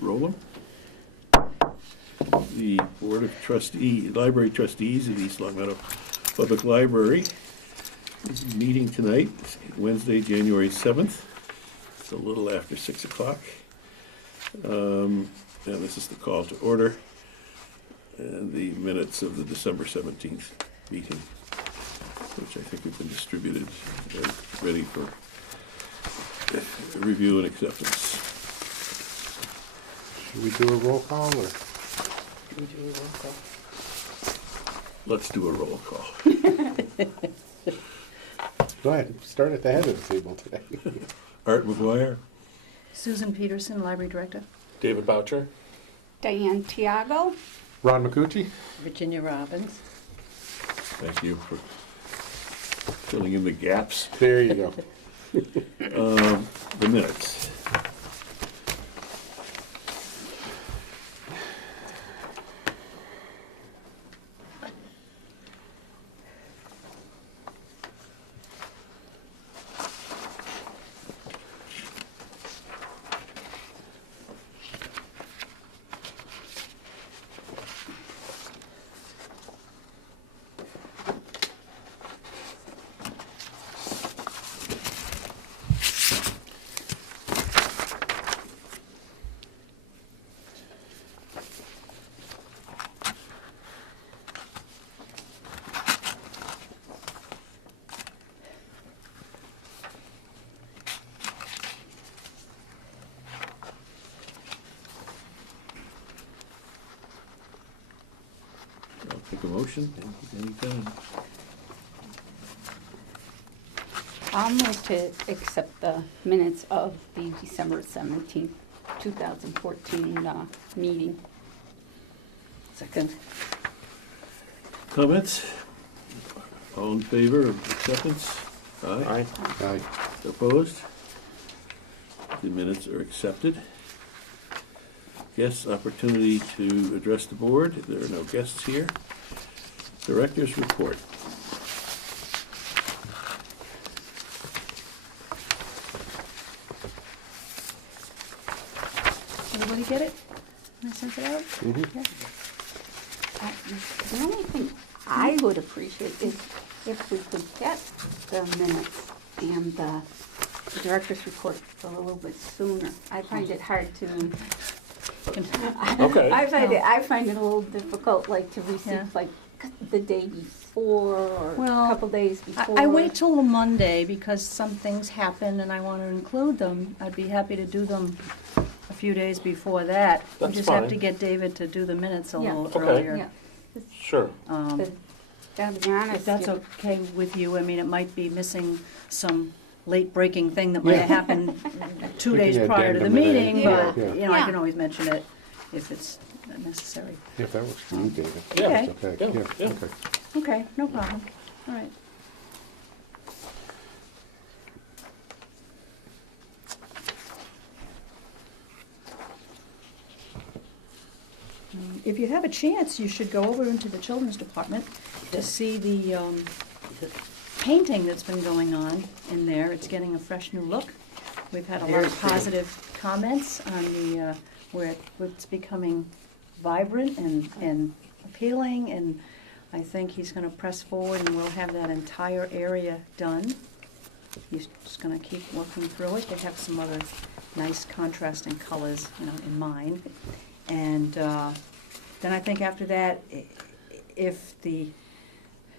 rolling. The Board of Library Trustees of East Long Meadow Public Library is meeting tonight, Wednesday, January 7th. It's a little after 6 o'clock. And this is the call to order and the minutes of the December 17th meeting, which I think have been distributed and ready for review and acceptance. Should we do a roll call or? Should we do a roll call? Let's do a roll call. Go ahead, start at the head of the table today. Art McGuire. Susan Peterson, Library Director. David Boucher. Diane Tiago. Ron McCucci? Virginia Robbins. Thank you for filling in the gaps. There you go. The minutes. I'll take a motion anytime. I'll move to accept the minutes of the December 17th, 2014 meeting. Second. Comments? All in favor of acceptance? Aye. Aye. Opposed? The minutes are accepted. Guests' opportunity to address the board. There are no guests here. Director's report. Everybody get it? I sent it out? Mm-hmm. The only thing I would appreciate is if we could get the minutes and the director's report a little bit sooner. I find it hard to. Okay. I find it a little difficult, like to receive Yeah. like the day before or Well, a couple days before. I wait till the Monday because some things happen and I want to include them. I'd be happy to do them a few days before that. We That's just have to fine. get David to do the minutes a Yeah. little Okay. earlier. Yeah, Sure. but gotta be honest. If that's you- okay with you, I mean, it might be missing some late-breaking thing that might have happened 2 We can days prior to the addendum it in. meeting, Yeah. but, Yeah. you know, I Yeah. can always mention it if it's necessary. If that works for you, David. Yeah. Okay. That's okay. Yeah, yeah. Okay. Okay, no problem. All right. If you have a chance, you should go over into the children's department to see the painting that's been going on in there. It's getting a fresh new look. We've had a lot Very of pretty. positive comments on the, where it's becoming vibrant and appealing, and I think he's gonna press forward and we'll have that entire area done. He's just gonna keep working through it. They have some other nice contrasting colors, you know, in mind. And then I think after that, if the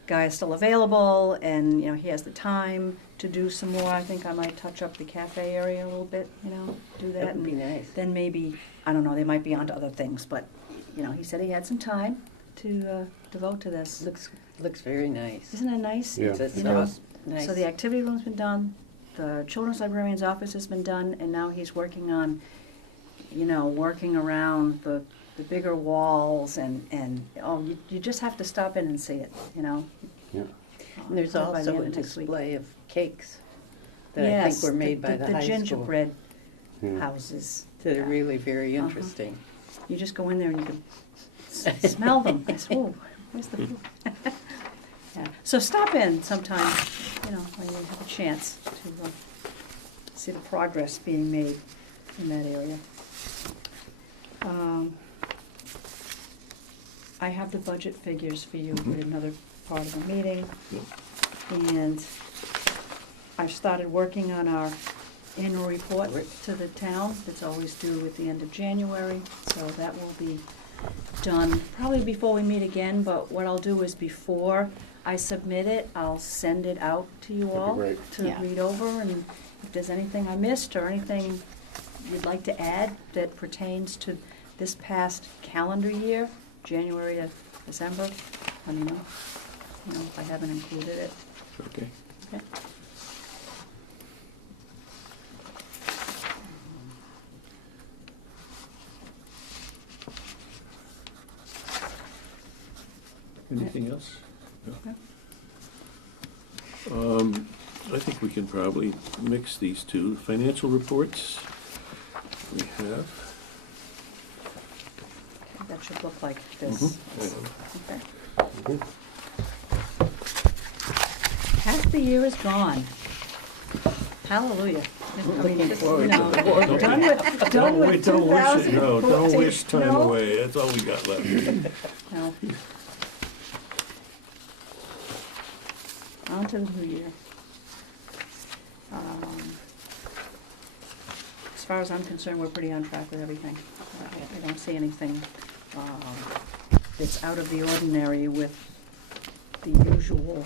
guy is still available and, you know, he has the time to do some more, I think I might touch up the cafe area a little bit, you know, do that. That would be and nice. Then maybe, I don't know, they might be onto other things, but, you know, he said he had some time to devote to this. Looks very nice. Isn't it nice? Yeah. It's You know, nice. So the activity room's been done, the children's librarian's office has been done, and now he's working on, you know, working around the bigger walls and you just have to stop in and see it, you know. Yeah. And there's By the also end a of next week. display of cakes that I Yes, think were made by the high The school. gingerbread Yeah. houses. That are really very Uh-huh. interesting. You just go in there and you can smell them. I said, oh, where's the food? Yeah. So stop in sometime, you know, when you have a chance to see the progress being made in that area. I have the budget figures for you Mhm. with another part of the meeting. Yep. And I've started working on our annual report Right. to the town. It's always due at the end of January, so that will be done probably before we meet again, but what I'll do is before I submit it, I'll send it out to you That'd be all great. to Yeah. read over, and if there's anything I missed or anything you'd like to add that pertains to this past calendar year, January to December, let me know. You know, if I haven't included it. Okay. Okay. Anything else? No. I think we can probably mix these two. Financial reports, we have. Okay, that should look like this. Mhm. Okay. Half the year is gone. Hallelujah. I mean, Looking just, forward you to know, the quarter. done with Don't wish it, 2014. no, don't wish time No. away, that's all we got left. No. On to the new year. As far as I'm concerned, we're pretty on track with everything. I don't see anything that's out of the ordinary with the usual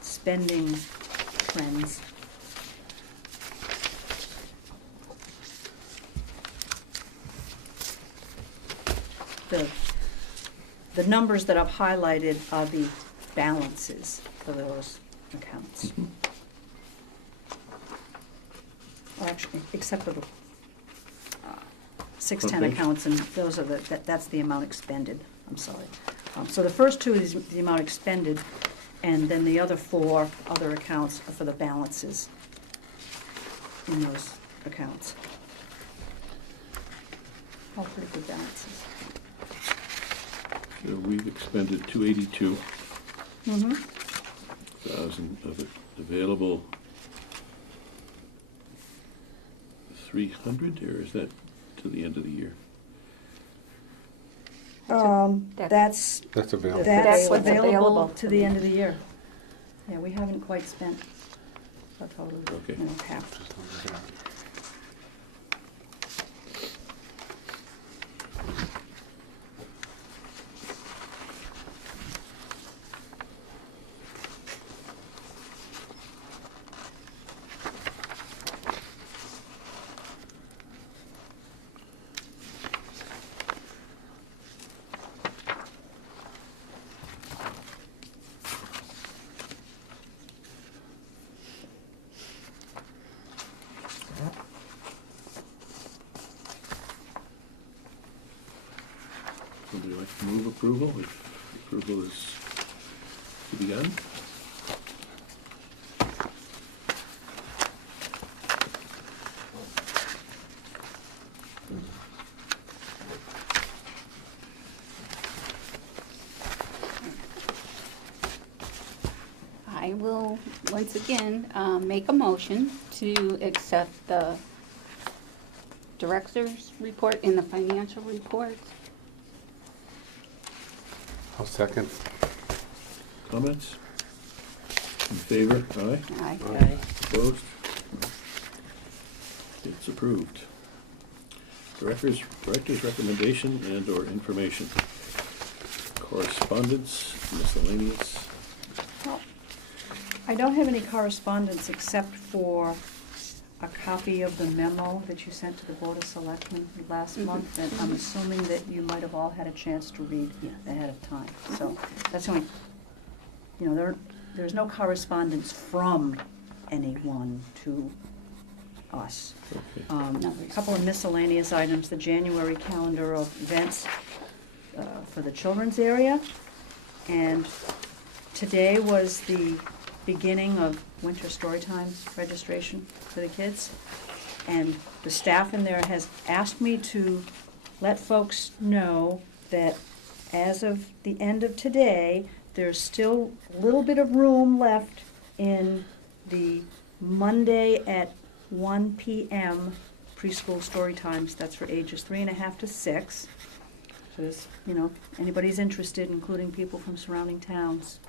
spending trends. The numbers that I've highlighted are the balances for those accounts. Mhm. Well, actually, except for the 610 Okay. accounts, and those are that's the amount expended, I'm sorry. So the first two is the amount expended, and then the other four other accounts are for the balances in those accounts. All pretty good balances. So we've expended 282,000 Mm-hmm. of it, available 300, or is that to the end of the year? That's That's available. That's what's available available. to the end of the year. Yeah, we haven't quite spent a total, Okay. half. Just under that. Would you like to move approval, if approval is to be done? I will, once again, make a motion to accept the director's report and the financial report. I'll second. Comments? In favor? Aye. Aye. Okay. Opposed? It's approved. Director's recommendation and/or information. Correspondence, miscellaneous. Well, I don't have any correspondence except for a copy of the memo that you sent to the Board of Selectmen last Mhm. month, and I'm assuming that you might have all had a chance to read ahead of time. So that's the only, there's no correspondence from anyone to us. Okay. No, A couple of miscellaneous items, the January calendar of events for the children's area. And today was the beginning of winter story time registration for the kids. And the staff in there has asked me to let folks know that as of the end of today, there's still a little bit of room left in the Monday at 1 p.m. preschool story times. That's for ages 3.5 to 6. So this, anybody's interested, including people from surrounding towns,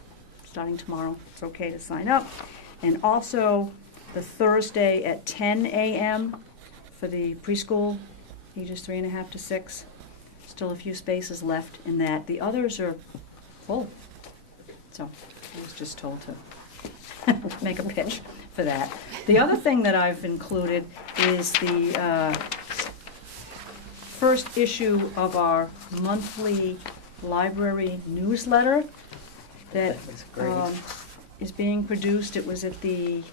starting tomorrow, it's okay to sign up. And also the Thursday at 10 a.m. for the preschool, ages 3.5 to 6. Still a few spaces left in that. The others are full. So I was just told to make a pitch for that. The other thing that I've included is the first issue of our monthly library newsletter that was great. is being produced. It was at the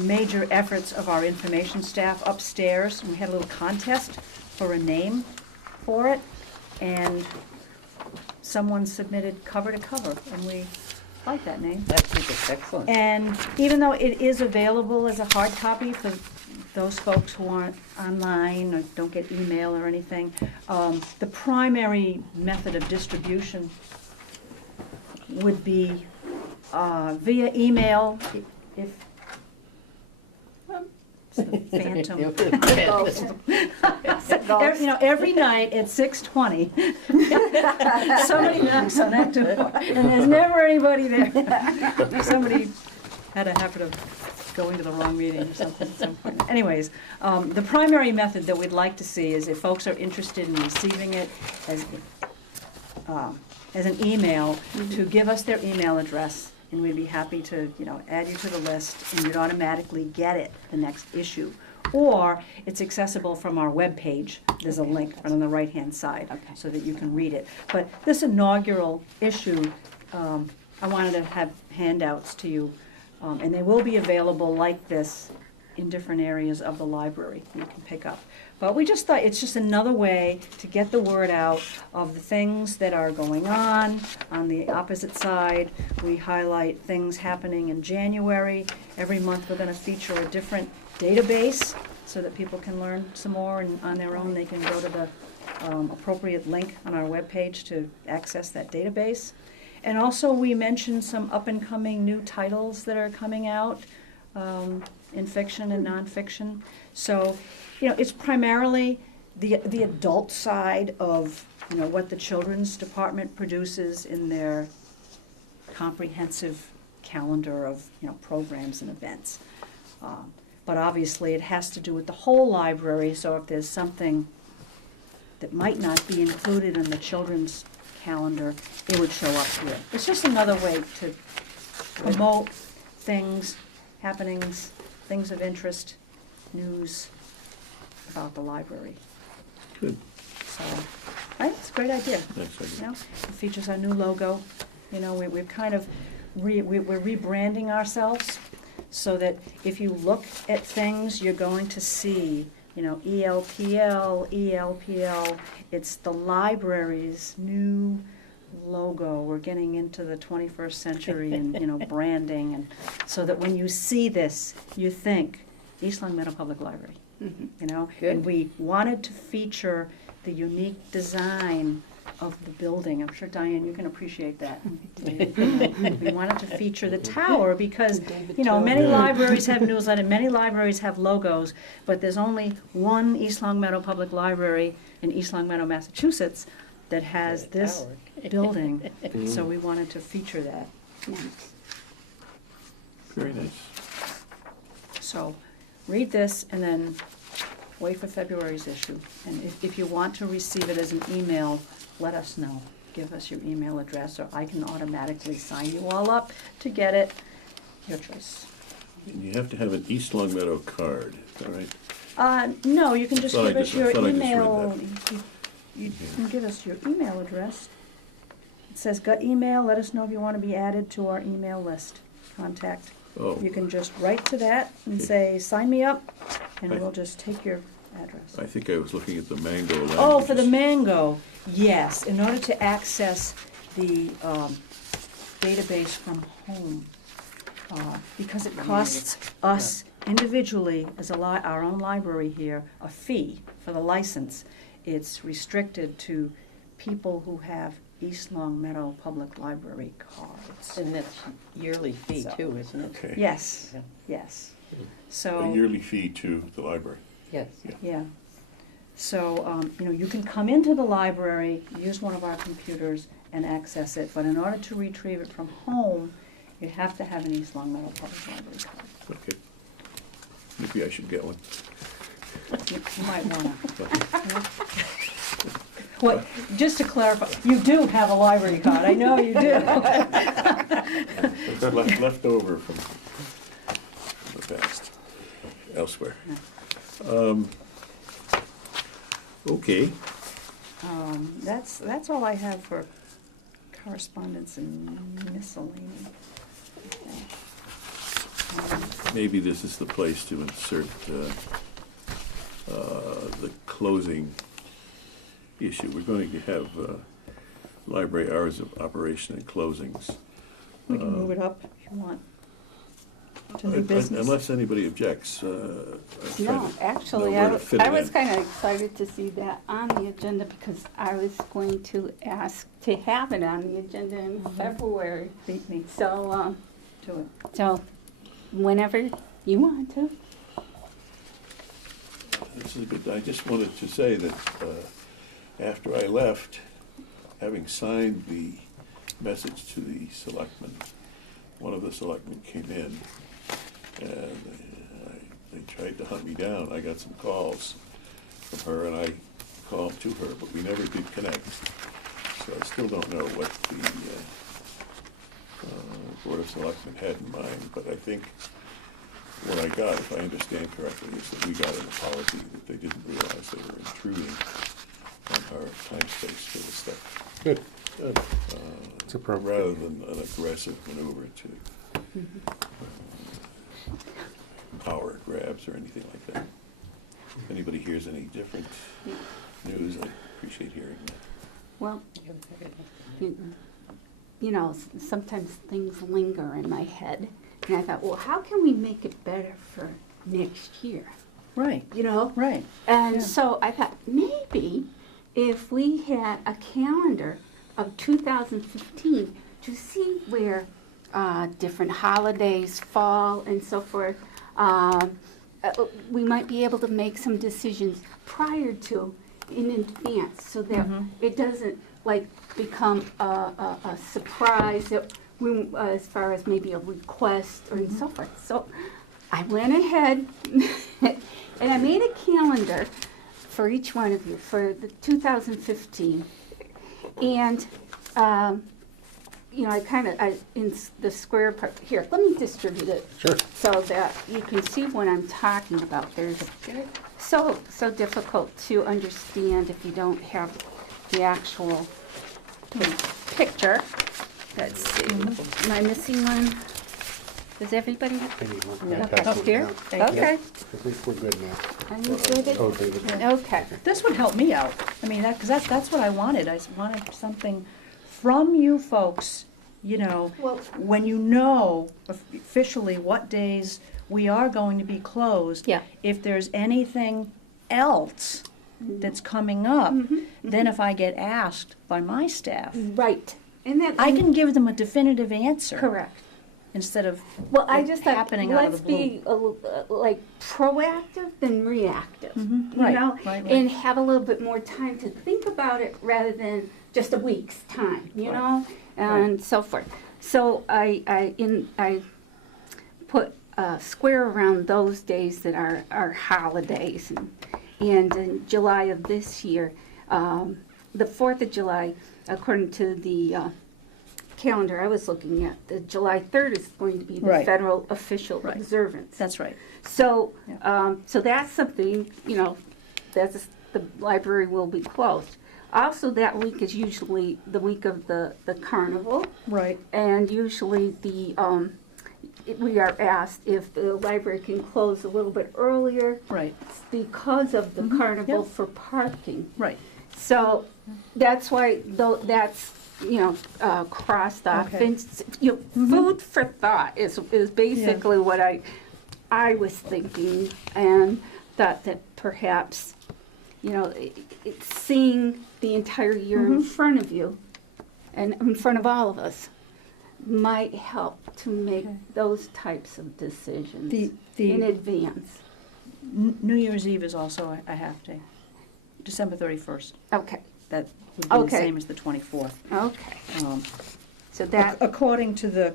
major efforts of our information staff upstairs. We had a little contest for a name for it, and someone submitted cover to cover, and we like that name. That's just excellent. And even though it is available as a hard copy for those folks who aren't online or don't get email or anything, the primary method of distribution would be via email. If it's the phantom. Every night at 6:20, somebody knocks on that door, and there's never anybody there. Somebody had a habit of going to the wrong meeting or something at some point. Anyways, the primary method that we'd like to see is if folks are interested in receiving it as an email, to give us their email address, and we'd be happy to, add you to the list, and you'd automatically get it the next issue. Or it's accessible from our webpage. There's a link right on the right-hand side, so that you can read it. But this inaugural issue, I wanted to have handouts to you, and they will be available like this in different areas of the library you can pick up. But we just thought it's just another way to get the word out of the things that are going on. On the opposite side, we highlight things happening in January. Every month we're going to feature a different database so that people can learn some more, and on their own they can go to the appropriate link on our webpage to access that database. And also we mentioned some up-and-coming new titles that are coming out in fiction and nonfiction. So, it's primarily the adult side of, what the children's department produces in their comprehensive calendar of, programs and events. But obviously it has to do with the whole library, so if there's something that might not be included in the children's calendar, it would show up here. It's just another way to promote things, happenings, things of interest, news about the library. Good. So, right, it's a great idea. Nice idea. It features our new logo. We've kind of we're rebranding ourselves so that if you look at things, you're going to see, ELPL. It's the library's new logo. We're getting into the 21st century and, branding, and so that when you see this, you think East Long Meadow Public Library. Good. And we wanted to feature the unique design of the building. I'm sure, Diane, you can appreciate that. We wanted to feature the tower because, many libraries have newsletters, many libraries have logos, but there's only one East Long Meadow Public Library in East Long Meadow, Massachusetts, that has this building. So we wanted to feature that. Very nice. So read this and then wait for February's issue. And if you want to receive it as an email, let us know. Give us your email address, or I can automatically sign you all up to get it. Your choice. And you have to have an East Long Meadow card, is that right? No, you can just Thought I give us just- your I thought I just read email. that. You can give us your email address. It says gut email. Let us know if you want to be added to our email list. Contact. Oh, You can just write to that and say, sign me up, and I- we'll just take your address. I think I was looking at the Mango languages. Oh, for the Mango, yes. In order to access the database from home, because it costs us individually, as our own library here, a fee for the license, it's restricted to people who have East Long Meadow Public Library cards. And that's yearly fee So- too, isn't it? Okay. Yes, Yeah. yes. So. A yearly fee to the library. Yes. Yeah. So, you can come into the library, use one of our computers, and access it, but in order to retrieve it from home, you have to have an East Long Meadow Public Library card. Okay. Maybe I should get one. You might wanna. What, just to clarify, you do have a library card, I know you do. It's left over from the past, elsewhere. Okay, That's all I have for correspondence and miscellany. maybe this is the place to insert the closing issue. We're going to have library hours of operation and closings. We can move it up if you want. To new business. Unless anybody objects. I'm trying No, to actually, know where to fit I it was in. kind of excited to see that on the agenda because I was going to ask to have it on the agenda in February. Beat me So, to it. so whenever you want to. This is good. I just wanted to say that after I left, having signed the message to the selectmen, one of the selectmen came in and they tried to hunt me down. I got some calls from her and I called to her, but we never did connect. So I still don't know what the Board of Selectmen had in mind, but I think what I got, if I understand correctly, is that we got an apology that they didn't realize they were intruding on our time space for the stuff. Good. Good. It's appropriate. Rather than an aggressive maneuver to power grabs or anything like that. If anybody hears any different news, I appreciate hearing that. Well, you know, sometimes things linger in my head. And I thought, well, how can we make it better for next year? Right, You know? right. And Yeah. so I thought maybe if we had a calendar of 2015 to see where different holidays fall and so forth, we might be able to make some decisions prior to, in advance, so that it doesn't like become a surprise that we, as far as maybe a request or and so forth. So I went ahead and I made a calendar for each one of you for the 2015. And, you know, I in the square part, here, let me distribute it. Sure. So that you can see what I'm talking about. There's so difficult to understand if you don't have the actual picture. Let's see, am I missing one? Does everybody have? I need one. Yeah. Pass Up it here? down. Thank you. Okay. I think we're good now. Are you good? Oh, David. Okay. This would help me out. I mean, because that's what I wanted. I wanted something from you folks, you know, Well, when you know officially what days we are going to be closed. yeah. If there's anything else that's coming up, then if I get asked by my staff, Right. And that I can give them a definitive answer. correct. Instead of Well, I it just thought, happening out of let's the blue. be like proactive than reactive, you Right, know, right, right. and have a little bit more time to think about it rather than just a week's time, you Right. know, and so forth. So I put a square around those days that are holidays, and in July of this year, the 4th of July, according to the calendar I was looking at, the July 3rd is going to be the Right. federal official Right. observance. That's right. So, Yeah. so that's something, you know, the library will be closed. Also, that week is usually the week of the carnival, Right. and usually we are asked if the library can close a little bit earlier Right. because of the carnival Yep. for parking. Right. So that's why, though, that's, you know, crossed off. Okay. And, you know, food for thought is basically what I was thinking, and thought that perhaps, you know, it's seeing the entire year in front of you and in front of all of us, might help to make those types of decisions The in advance. New Year's Eve is also a half day. December 31st. Okay, That would be the Okay. same as the 24th. okay. Um, So that, According to the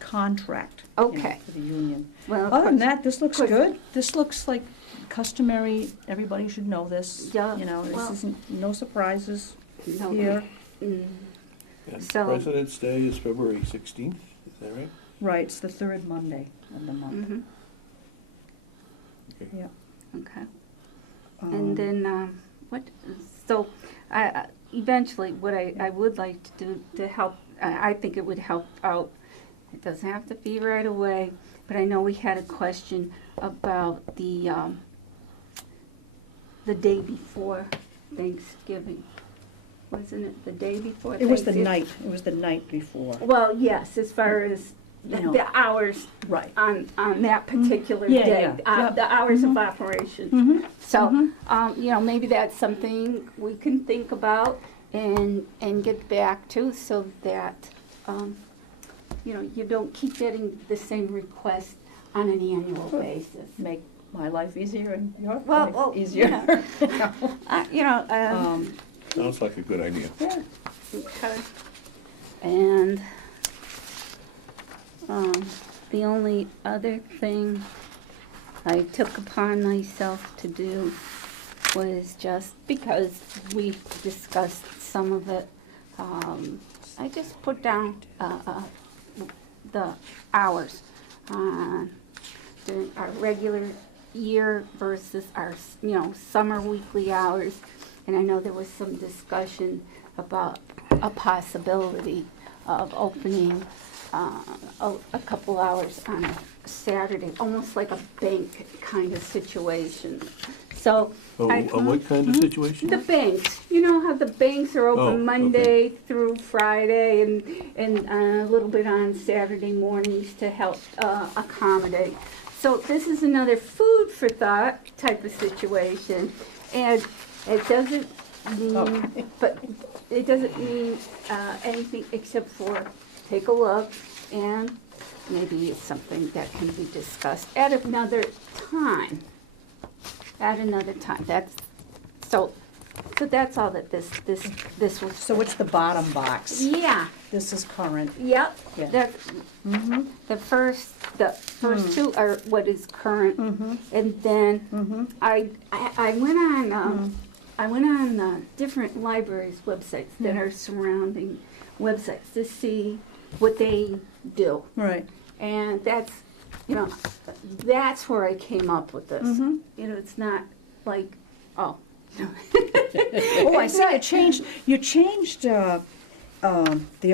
contract. you know, Okay. For the union. well, of Other than course- that, this looks course. good. This looks like customary, everybody should know this. Yeah, You know, this well- isn't, no surprises no, here. And So- President's Day is February 16th, is that right? Right, it's the third Monday of the month. Mhm, Okay. Yeah. okay. Um, And then, what, so, eventually, what I would like to do to help, I think it would help out, it doesn't have to be right away, but I know we had a question about the day before Thanksgiving. Wasn't it the day before It was the Thanksgiving? night, it was the night before. Well, yes, as far as You know. the hours Right. on that particular Yeah, day, yeah, yeah. the hours of operation. Mm-hmm. So, you know, maybe that's something we can think about and get back to so that, you know, you don't keep getting the same request on an annual basis. Make my life easier and your Well, life easier. You know, Sounds like a good idea. Yeah. okay. And, the only other thing I took upon myself to do was just because we discussed some of it, I just put down the hours during our regular year versus our, you know, summer weekly hours. And I know there was some discussion about a possibility of opening a couple hours on a Saturday, almost like a bank kind of situation. So Oh, I- what kind of situation? the banks, you know how the banks are Oh, open okay. Monday through Friday and a little bit on Saturday mornings to help accommodate. So this is another food for thought type of situation. And it doesn't mean, but it doesn't mean anything except for take a look and maybe it's something that can be discussed at another time. At another time. That's so that's all that this was. So it's the bottom box. Yeah. This is current. Yep. Yeah. That the first two are what is current, and then I went on I went on different libraries' websites that are surrounding websites to see what they do, Right. and that's, you know, that's where I came up with this. You know, it's not like, oh. Oh, I see, you changed the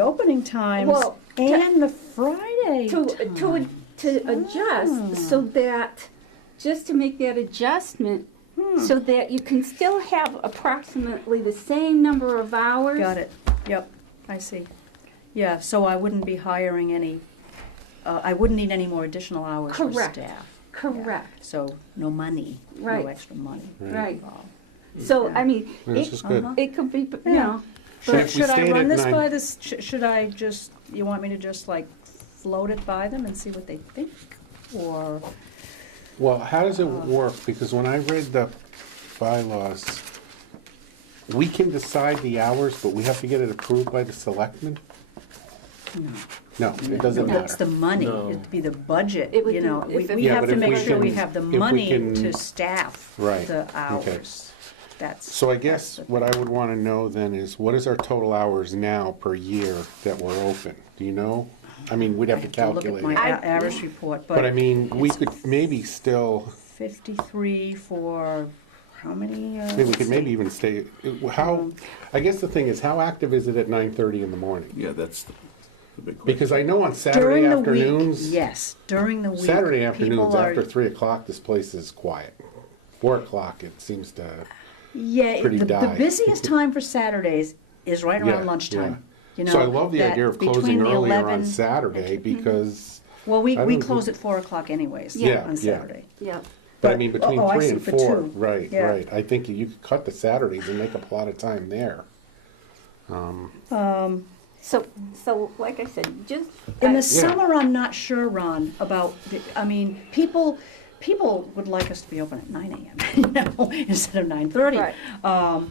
opening times Well, and the Friday time. to adjust so that, just to make that adjustment, so that you can still have approximately the same number of hours. Got it, yep, I see. Yeah, so I wouldn't be hiring any, I wouldn't need any more additional hours for Correct. staff. Correct, So, no money, Right. no extra money right. involved. So, I mean, This is good. it could be, you Yeah. know, So if we Should I stayed run at this 9 by this, should I just, you want me to just like float it by them and see what they think? Or, Well, how does it work? Because when I read the bylaws, we can decide the hours, but we have to get it approved by the selectmen? No, it doesn't that's the matter. money, No. it'd be the budget, It would you be- know, if it- we Yeah, have but to if make we sure we can- have the if we money can- to staff Right, the okay. hours. That's. So I guess that's the what I thing. would want to know then is, what is our total hours now per year that we're open? Do you know? I mean, we'd have to Look at calculate my it. hours report, But I but mean, we it's could maybe still, 53 for, how many? I mean, we could maybe even stay, how, I guess the thing is, how active is it at 9:30 in the morning? Yeah, that's the big question. Because I know on Saturday During the week, afternoons, yes, during the week. Saturday people afternoons, are- after 3 o'clock, this place is quiet. 4 o'clock, it seems to, Yeah, pretty the die. busiest time for Saturdays is right Yeah, around lunchtime. You know, so I love the that idea of between closing the earlier 11 on Saturday, because, Well, we I don't- close at 4 o'clock anyways Yeah, on yeah. Saturday. yeah. but I But- mean, between oh, I 3 see, and for 4, two. right, Yeah. right. I think you could cut the Saturdays and make up a lot of time there. So like I said, just. In I- the summer, I'm not sure, Ron, about, I mean, people would like us to be open at 9 AM, you know, instead of 9:30. Right.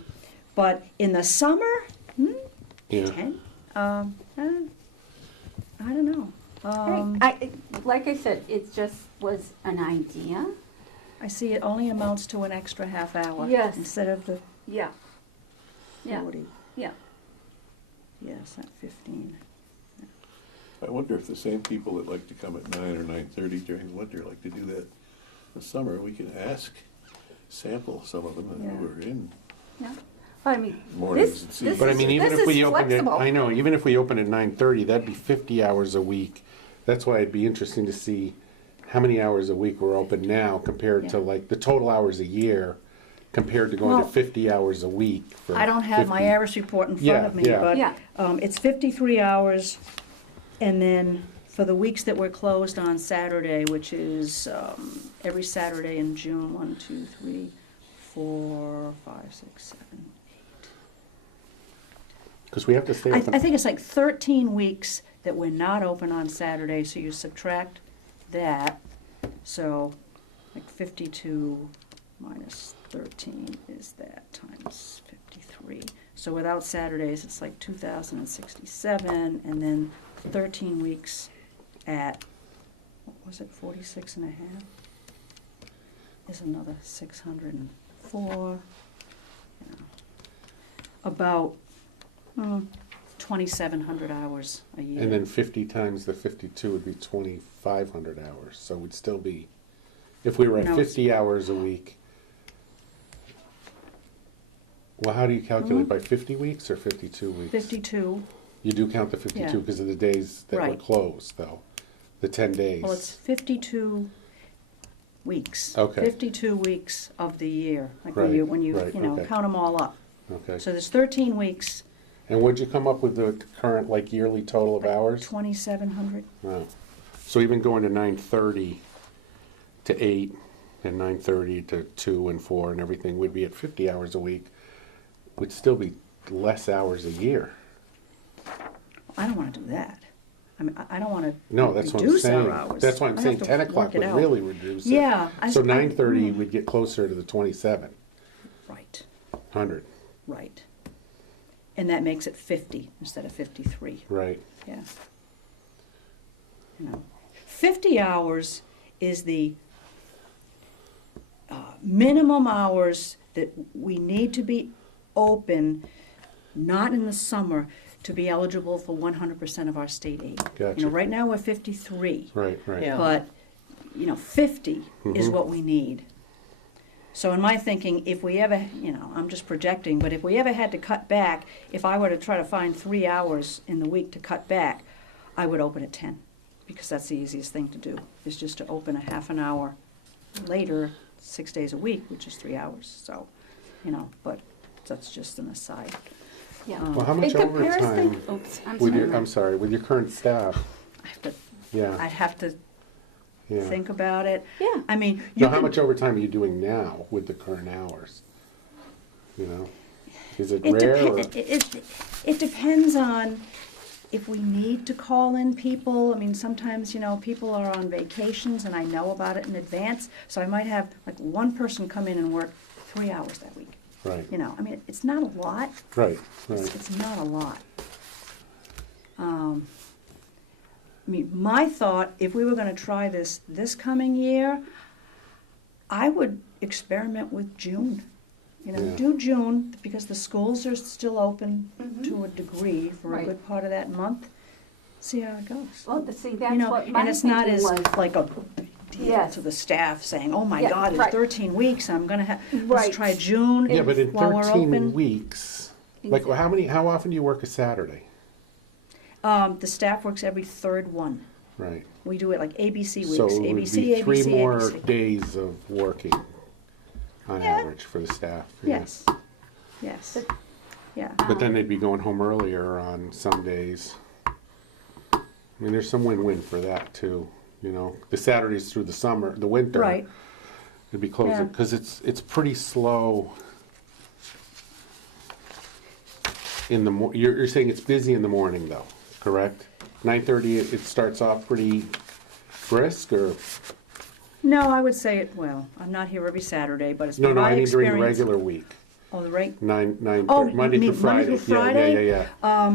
But in the summer, Yeah. 10, I don't know. Like I said, it just was an idea. I see it only amounts to an extra half hour. Yes. Instead of the Yeah. Yeah. 40. Yeah. Yes, not 15. I wonder if the same people that like to come at 9 or 9:30 during the winter like to do that in the summer. We can ask, sample some of them who are in Yeah. I mean, mornings this, and see. this But I is, mean, even this if we is opened it, flexible. I know, even if we open at 9:30, that'd be 50 hours a week. That's why it'd be interesting to see how many hours a week we're open now compared to Yeah. like the total hours a year compared to going to Well, 50 hours a week for I don't have my 50. ARIS report in front Yeah, of me, yeah. but Yeah. it's 53 hours. And then for the weeks that we're closed on Saturday, which is every Saturday in June, 1, 2, 3, 4, 5, 6, 7, 8. Because we have to stay I open. think it's like 13 weeks that we're not open on Saturday, so you subtract that. So like 52 minus 13 is that times 53. So without Saturdays, it's like 2,067, and then 13 weeks at, what was it, 46 and a half? Is another 604, you know, about 2,700 hours a year. And then 50 times the 52 would be 2,500 hours. So we'd still be, if we were at No, it's- 50 hours a week. Well, how do you calculate? By 50 weeks or 52 weeks? 52, You do count the 52 Yeah. because of the days that were Right. closed, though. The 10 days. well, it's 52 weeks. Okay. 52 weeks of the year, like Right, when you right, you know, okay. count them all up. Okay. So there's 13 weeks, And would you come up with the current, like, yearly total of hours? 2,700. No. So even going to 9:30 to 8 and 9:30 to 2 and 4 and everything would be at 50 hours a week, would still be less hours a year. I don't want to do that. I mean, I don't want to No, that's what I'm reduce our saying. hours. That's why I'm I saying have to 10 work o'clock it would out. really reduce it. Yeah. So 9:30 would get closer to the 2,700. Right, right. And that makes it 50 instead of 53. Right. Yeah. You know, 50 hours is the minimum hours that we need to be open, not in the summer, to be eligible for 100% of our state aid. Gotcha. You know, right now we're 53, Right, right. Yeah. but, you know, 50 is Mhm. what we need. So in my thinking, if we ever, you know, I'm just projecting, but if we ever had to cut back, if I were to try to find 3 hours in the week to cut back, I would open at 10, because that's the easiest thing to do, is just to open a half an hour later, 6 days a week, which is 3 hours, so, you know, but that's just an aside. Yeah. Well, how much In comparison- overtime Oops, I'm with sorry. your, I'm sorry, with your current staff? I have to, Yeah, I'd have to yeah. think about it. Yeah. I mean, you Now, how could- much overtime are you doing now with the current hours? You know, is it It rare or? it depends on if we need to call in people. I mean, sometimes, you know, people are on vacations and I know about it in advance, so I might have like one person come in and work 3 hours that week. Right, You know, I mean, it's not a lot. right, It's, right. it's not a lot. I mean, my thought, if we were gonna try this coming year, I would experiment with June. You know, Yeah. do June, because the schools are still open to a degree for a Right. good part of that month. See how it goes. Well, see, You that's know, what my and it's not thinking as was. like a big deal Yes. to the staff saying, oh my Yeah, God, it's right. 13 weeks, I'm gonna have, let's Right. try June Yeah, but in while we're 13 open. weeks, like, how often do you work a Saturday? The staff works every third one. Right. We do it like ABC weeks, So it would ABC, be ABC, 3 more ABC. days of working on Yeah. average for the staff. yeah. Yes, yes, yeah. But then they'd be going home earlier on some days. I mean, there's some win-win for that too, you know. The Saturdays through the summer, the winter. Right, It'd be closed, Yeah. because it's pretty slow. in the you're saying it's busy in the morning though, correct? 9:30, it starts off pretty brisk, or? No, I would say, well, I'm not here every Saturday, but it's No, been no, my I mean during the experience. regular week. Oh, the right, 9, Oh, Monday you through mean Friday. Monday through Yeah, Friday? yeah, yeah,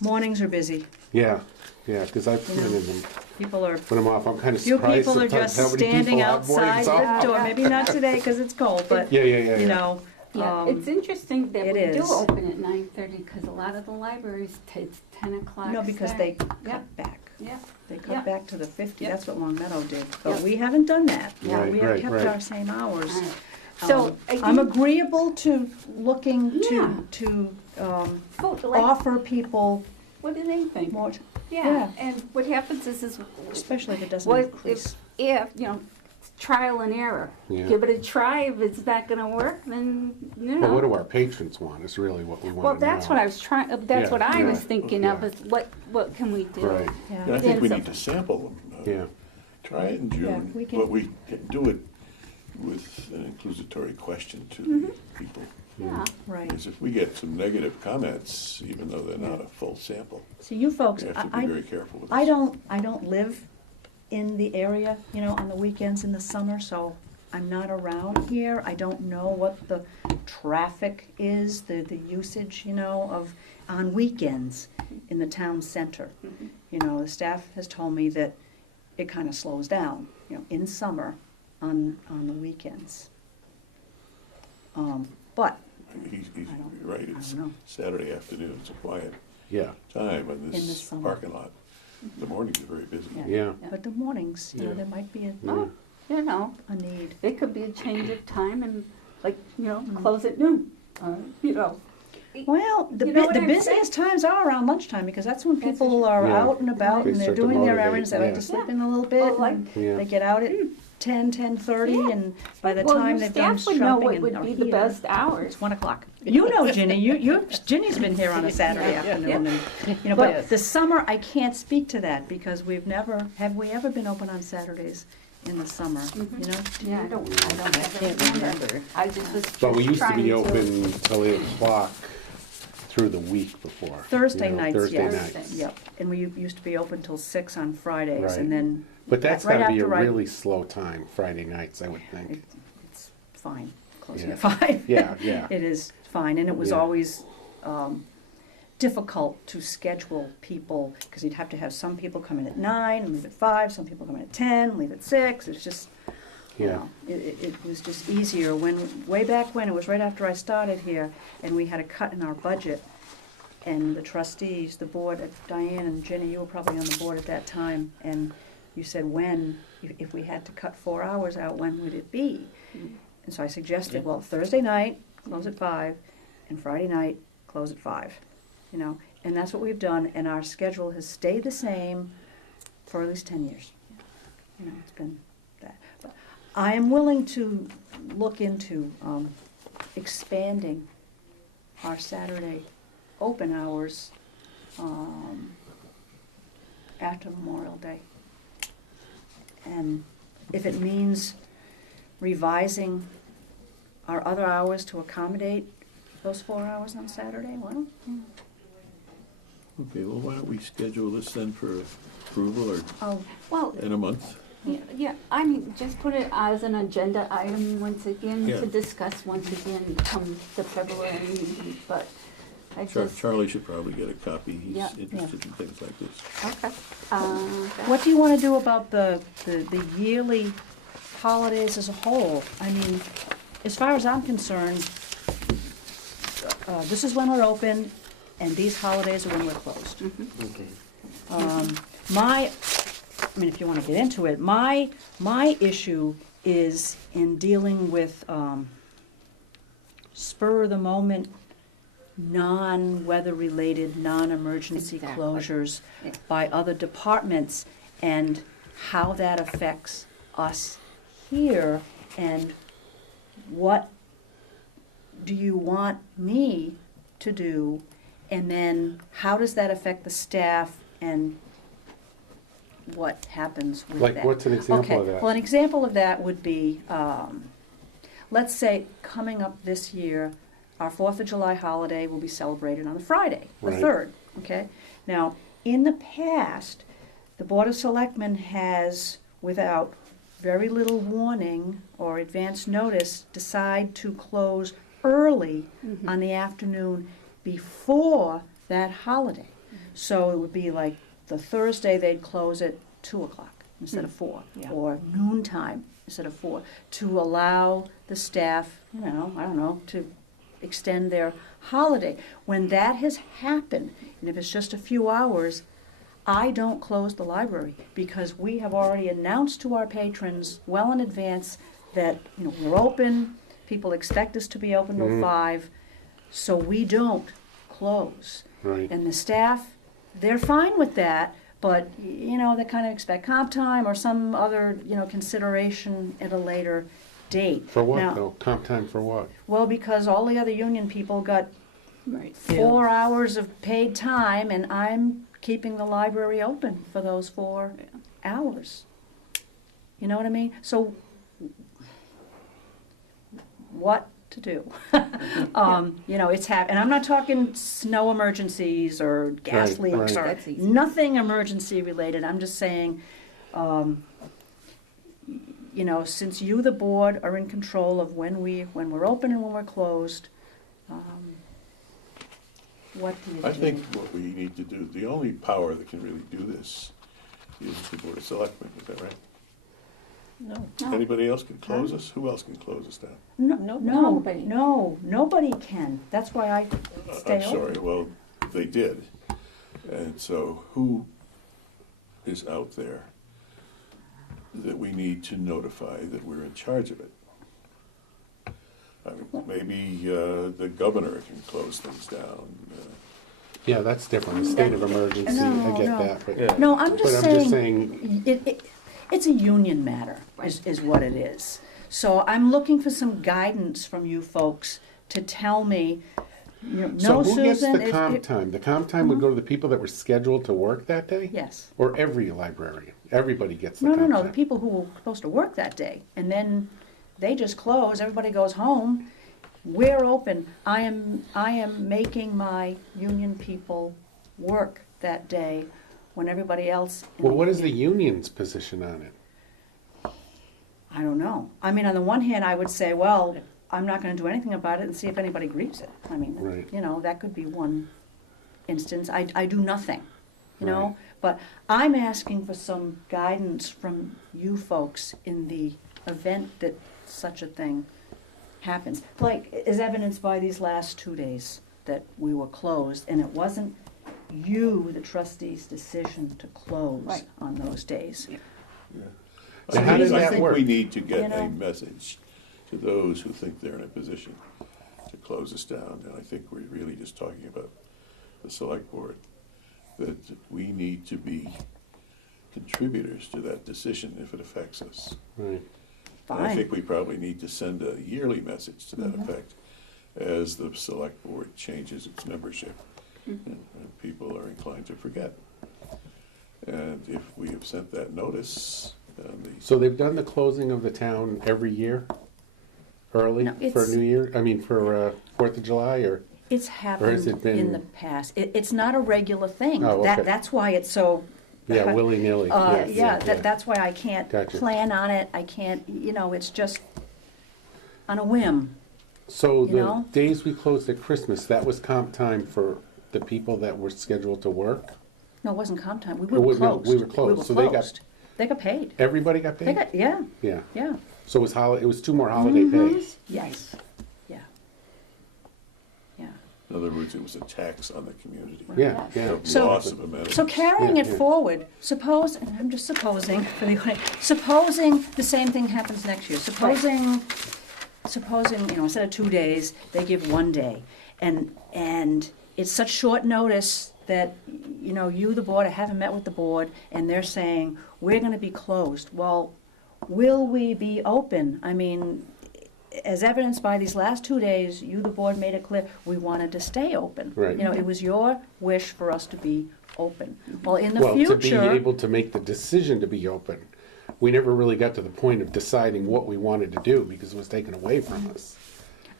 mornings are busy. yeah. Yeah, because I've You been know, in them. People are, When I'm off, I'm kind of few surprised people are sometimes just how many standing people have outside mornings off. the door. Maybe not today because it's cold, but, Yeah, yeah, yeah, you yeah. know. Yeah, it's interesting that it we do is. open at 9:30, because a lot of the libraries, it's 10 o'clock. No, because start. they Yeah. cut back. Yeah, They Yeah. cut back to the 50. Yeah. That's what Long Meadow did. But Yeah. we haven't done that. Yeah. We have Right, kept right. our same hours. all right. So, I'm again, agreeable to looking Yeah. to vote, like, offer people what do they think? more, Yeah, yeah. and what happens is especially if it doesn't what increase. if, you know, trial and error. Yeah. Give it a try, if it's not gonna work, then, you know. Well, what do our patrons want is really what we want to know. Well, that's what I was trying, that's Yeah, what I yeah, was thinking of, yeah. is what can we do? Right. And Yeah. I think we Yeah. need to sample them. Yeah, Try it in Yeah, June, we can- but we can do it with an inclusatory question to Mm-hmm. people. Yeah, Right. Because if we get some negative comments, even though they're not a full sample, See, you folks, we have to I be very careful with this. I don't live in the area, you know, on the weekends in the summer, so I'm not around here. I don't know what the traffic is, the usage, you know, of, on weekends in the town center. You know, the staff has told me that it kind of slows down, you know, in summer on the weekends. But, He's I don't- right, I it's don't know. Saturday afternoon, it's a quiet yeah, time in In the this summer. parking lot. The mornings are very busy. yeah. yeah. But the mornings, you know, Yeah. there might be oh, you know, a need. it could be a change of time and, like, you know, Mm-hmm. close at noon, you know. Well, the, You know what the I'm busiest times are around lunchtime, because that's when That's people what are Yeah. out and about They and they're start to doing their motivate, errands, they like yeah. to sleep Yeah. in a little bit, Well, like- and Yeah. they get out at 10:30, Yeah. and by the Well, time your they've done staff would know shopping what and would are be the here, best hours. it's 1 o'clock. You know, Ginny, Ginny's been here on a Saturday afternoon, and, you know, but Yes. the summer, I can't speak to that, because have we ever been open on Saturdays in the summer, you know? Yeah, I don't I can't remember. I just was But we just used to trying be open till 8 o'clock through the week before. Thursday you know, nights, Thursday yes. nights. Yep, and we used to be open till 6 on Fridays, Right. and then. But that's right gotta be a after I- really slow time, Friday nights, I would think. It's fine, closing Yeah. at 5. Yeah, yeah. It is fine, and it was Yeah. always difficult to schedule people, because you'd have to have some people come in at 9 and leave at 5, some people come in at 10, leave at 6, it's just, you Yeah. know, it was just easier when, way back when, it was right after I started here, and we had a cut in our budget, and the trustees, the board, Diane and Jenny, you were probably on the board at that time, and you said when, if we had to cut 4 hours out, when would it be? And so I suggested, well, Thursday night, close at 5, and Friday night, close at 5, you know? And that's what we've done, and our schedule has stayed the same for at least 10 years. You know, it's been that. But I am willing to look into expanding our Saturday open hours after Memorial Day. And if it means revising our other hours to accommodate those 4 hours on Saturday, well, Okay, well, why don't we schedule this then for approval or I'll, Well, in a month? yeah, I mean, just put it as an agenda item once again Yeah. to discuss once again come the February meeting, but I just, Charlie should probably get a copy, he's Yeah. interested in things like this. okay. what do you want to do about the yearly holidays as a whole? I mean, as far as I'm concerned, this is when we're open, and these holidays are when we're closed. Okay. I mean, if you want to get into it, my issue is in dealing with spur-of-the-moment, non-weather-related, non-emergency Exactly. closures Yeah. by other departments, and how that affects us here, and what do you want me to do, and then how does that affect the staff, and what happens with that? Like, what's an example of Okay, that? well, an example of that would be, let's say, coming up this year, our 4th of July holiday will be celebrated on the Friday, the Right. 3rd, okay? Now, in the past, the Board of Selectmen has, without very little warning or advance notice, decide to close early on the afternoon before that holiday. So it would be like the Thursday, they'd close at 2 o'clock instead of 4, Yeah. or noontime instead of 4, to allow the staff, I don't know, to extend their holiday. When that has happened, and if it's just a few hours, I don't close the library, because we have already announced to our patrons well in advance that, we're open, people expect us to be open till 5, so we don't close. Right. And the staff, they're fine with that, but, they kind of expect comp time or some other, consideration at a later date. For what, Now, though? Comp time for what? well, because all the other union people got Right. 4 hours of paid time, and I'm keeping the library open for those 4 hours. You know what I mean? So, what to do? It's and I'm not talking snow emergencies or gas Right, leaks right. or That's easy. nothing emergency related. I'm just saying, since you, the board, are in control of when we're open and when we're closed, what do you do? I think what we need to do, the only power that can really do this is the Board of Selectmen, is that right? No. No. Anybody else can close us? Who else can close us down? Nobody. Nobody can. That's why I stay I'm open. sorry, well, they did. And so who is out there that we need to notify that we're in charge of it? I mean, maybe the governor can close things down. Yeah, that's different. A state of emergency, I get No. that, but. No, I'm But just I'm just saying, saying, it's a union matter, is what it is. So I'm looking for some guidance from you folks to tell me, so no, who gets Susan. the comp time? The comp time would go to the people that were scheduled to work that day? Yes. Or every librarian? Everybody gets the No, comp time? the people who were supposed to work that day, and then they just close, everybody goes home. We're open. I am making my union people work that day when everybody else. Well, what is the union's position on it? I don't know. I mean, on the one hand, I would say, well, I'm not gonna do anything about it and see if anybody grieves it. I mean, Right. that could be one instance. I do nothing, Right. But I'm asking for some guidance from you folks in the event that such a thing happens. Like, as evidenced by these last 2 days that we were closed, and it wasn't you, the trustees' decision to close Right. on those days. Yeah. Now, how does I that think work? we need to get You know? a message to those who think they're in a position to close us down. And I think we're really just talking about the select board, that we need to be contributors to that decision if it affects us. Right. And I Fine. think we probably need to send a yearly message to that effect as the select board changes its membership and people are inclined to forget. And if we have sent that notice, So they've done the closing of the town every year? Early No, for it's- New Year? I mean, for 4th of July, or? It's has happened it been- in the past. It's not a regular thing. Oh, okay. That's why it's so. Yeah, willy-nilly. That's why I can't Gotcha. plan on it. I can't, it's just on a whim. So You the know? days we closed at Christmas, that was comp time for the people that were scheduled to work? No, it wasn't comp time. We Oh, were no, closed. we were closed. So they got- They got paid. Everybody got paid? They got, yeah, Yeah. yeah, So it was it was 2 more holiday pays? yes, yeah, yeah. in other words, it was a tax on the community. Yeah, yeah. The So- loss of amenities. So carrying Yeah, it yeah. forward, suppose, and I'm just supposing, for the audience, supposing the same thing happens next year, supposing, instead of 2 days, they give 1 day. And it's such short notice that, you, the board, I haven't met with the board, and they're saying, we're gonna be closed. Well, will we be open? I mean, as evidenced by these last 2 days, you, the board, made it clear, we wanted to stay open. Right. It was your wish for us to be open. Well, in the Well, to be future, able to make the decision to be open, we never really got to the point of deciding what we wanted to do because it was taken away from us.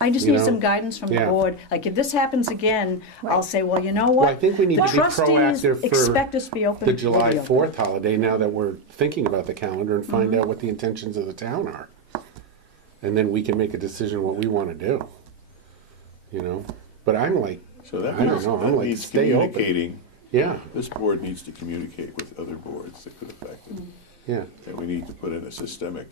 I just You need know? some guidance from the Yeah. board. Like, if this happens again, I'll say, well, you know Well, I what? think we need The to be trustees proactive expect for us to be open. the we'll July be open. 4th holiday, now that we're thinking about the calendar, and Mm-hmm. find out what the intentions of the town are. And then we can make a decision what we want to do, you know? But I'm like, So that I don't means, know, that I'm like, means stay open. communicating. Yeah, This board needs to communicate with other boards that could affect it. yeah, And we need to put in a systemic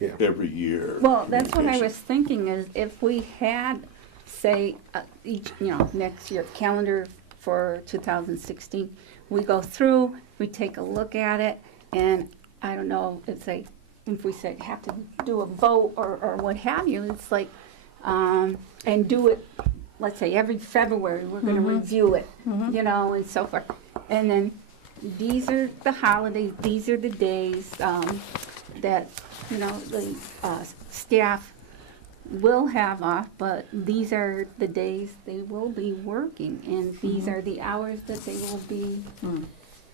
yeah. every year. Well, that's what I communication. was thinking, is if we had, say, each, next year calendar for 2016, we go through, we take a look at it, and I don't know, if we say have to do a vote or what have you, it's like, and do it, let's say every February, we're gonna review it, and so forth. And then, these are the holidays, these are the days, that, the, staff will have off, but these are the days they will be working, and these are the hours that they will be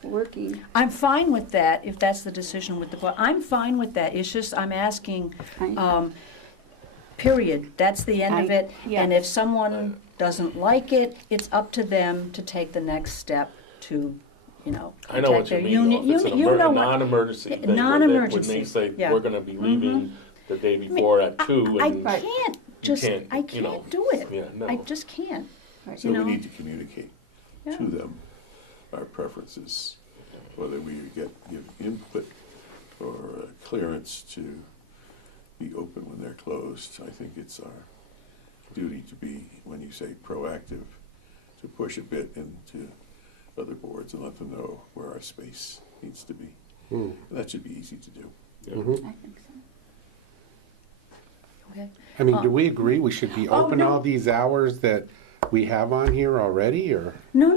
working. I'm fine with that, if that's the decision with the board. I'm fine with that. It's just, I'm asking, period. That's the end of it. yeah. And if someone doesn't like it, it's up to them to take the next step to, I know protect what you their mean, union. though. If it's You know a what- non-emergency thing, when Non-emergency, they say, yeah. we're gonna be leaving the day before at 2, I and, can't can't, I you know, can't do it. yeah, no. I just can't. So you know? we need to communicate Yeah. to them our preferences, whether we give input or clearance to be open when they're closed. I think it's our duty to be, when you say proactive, to push a bit into other boards and let them know where our space needs to be. Hmm. That should be easy to do. Yeah. Mhm. I think so. Okay. I mean, do we agree we should be open no. all these hours that we have on here already, or? No.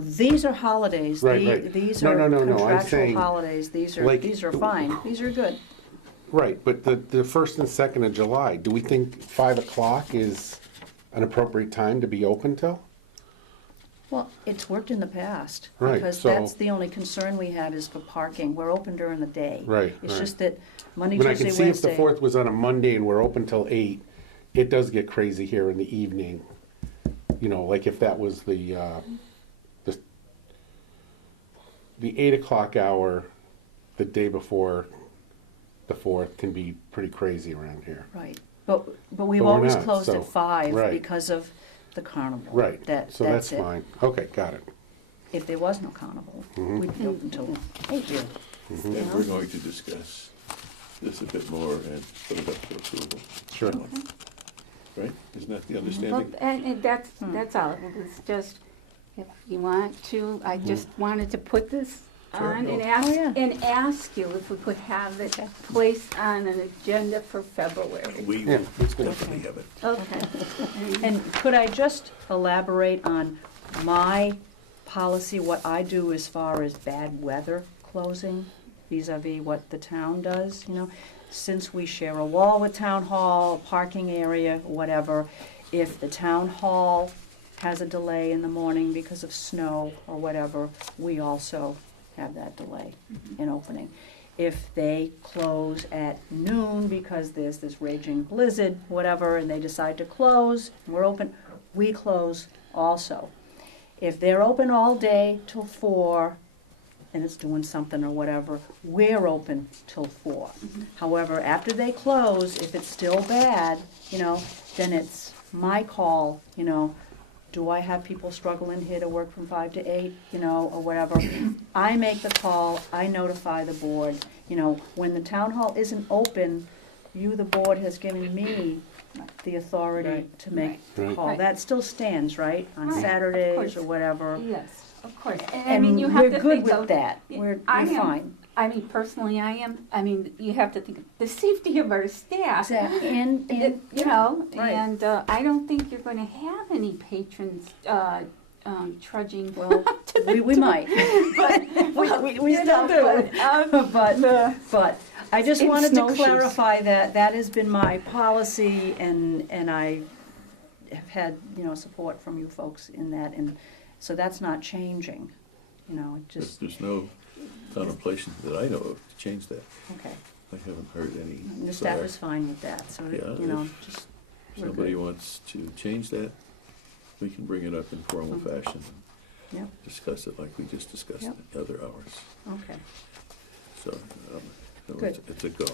These are holidays. Right, right. These No, are no, I'm contractual saying, holidays. These like- are fine. These are good. Right, but the 1st and 2nd of July, do we think 5 o'clock is an appropriate time to be open till? Well, it's worked in the past. Right, Because so- that's the only concern we have is for parking. We're open during the day. Right, It's right. just that Monday, I mean, I Tuesday, can see if the Wednesday. 4th was on a Monday and we're open till 8, it does get crazy here in the evening. Like if that was the 8 o'clock hour, the day before the 4th can be pretty crazy around here. Right. But we've But we're always not, closed so- at 5 right. because of the carnival. Right, so That's that's it. fine. Okay, got it. If there was no carnival, Mm-hmm. we'd be open till 8 here. And we're going to discuss this a bit more and put it up for approval. Sure. Right? Isn't that the Well, understanding? and that's all. It's just, if you want to, I just wanted to put this on and ask, Oh, yeah. you if we could have it placed on an agenda for February. We Yeah, will that's good. definitely have it. Okay. And could I just elaborate on my policy, what I do as far as bad weather closing vis-à-vis what the town does, Since we share a wall with town hall, parking area, whatever, if the town hall has a delay in the morning because of snow or whatever, we also have that delay in opening. If they close at noon because there's this raging blizzard, whatever, and they decide to close, we're open, we close also. If they're open all day till 4, and it's doing something or whatever, we're open till 4. However, after they close, if it's still bad, then it's my call, do I have people struggling here to work from 5 to 8, or whatever? I make the call, I notify the board. When the town hall isn't open, the board has given me the authority to make the Right. call. Right. That still stands, right? On Right, of Saturdays course. or whatever. Yes, of course. And you have we're to good think with of- that. We're I am- fine. Personally, I am. You have to think of the safety of our staff. Exactly. And right. And I don't think you're going to have any patrons trudging. well, to the we door. might. We You still know, do. But I just In wanted to snowshoes. clarify that has been my policy, and I have had, support from you folks in that, and so that's not changing, it just, There's no contemplation that I know of to change that. okay. I haven't heard any The staff desire. is fine with that, so, Yeah, just, If We're somebody good. wants to change that, we can bring it up in formal fashion. Yep, Discuss it like we just discussed Yep. the other hours. okay. So, no, Good. it's a go,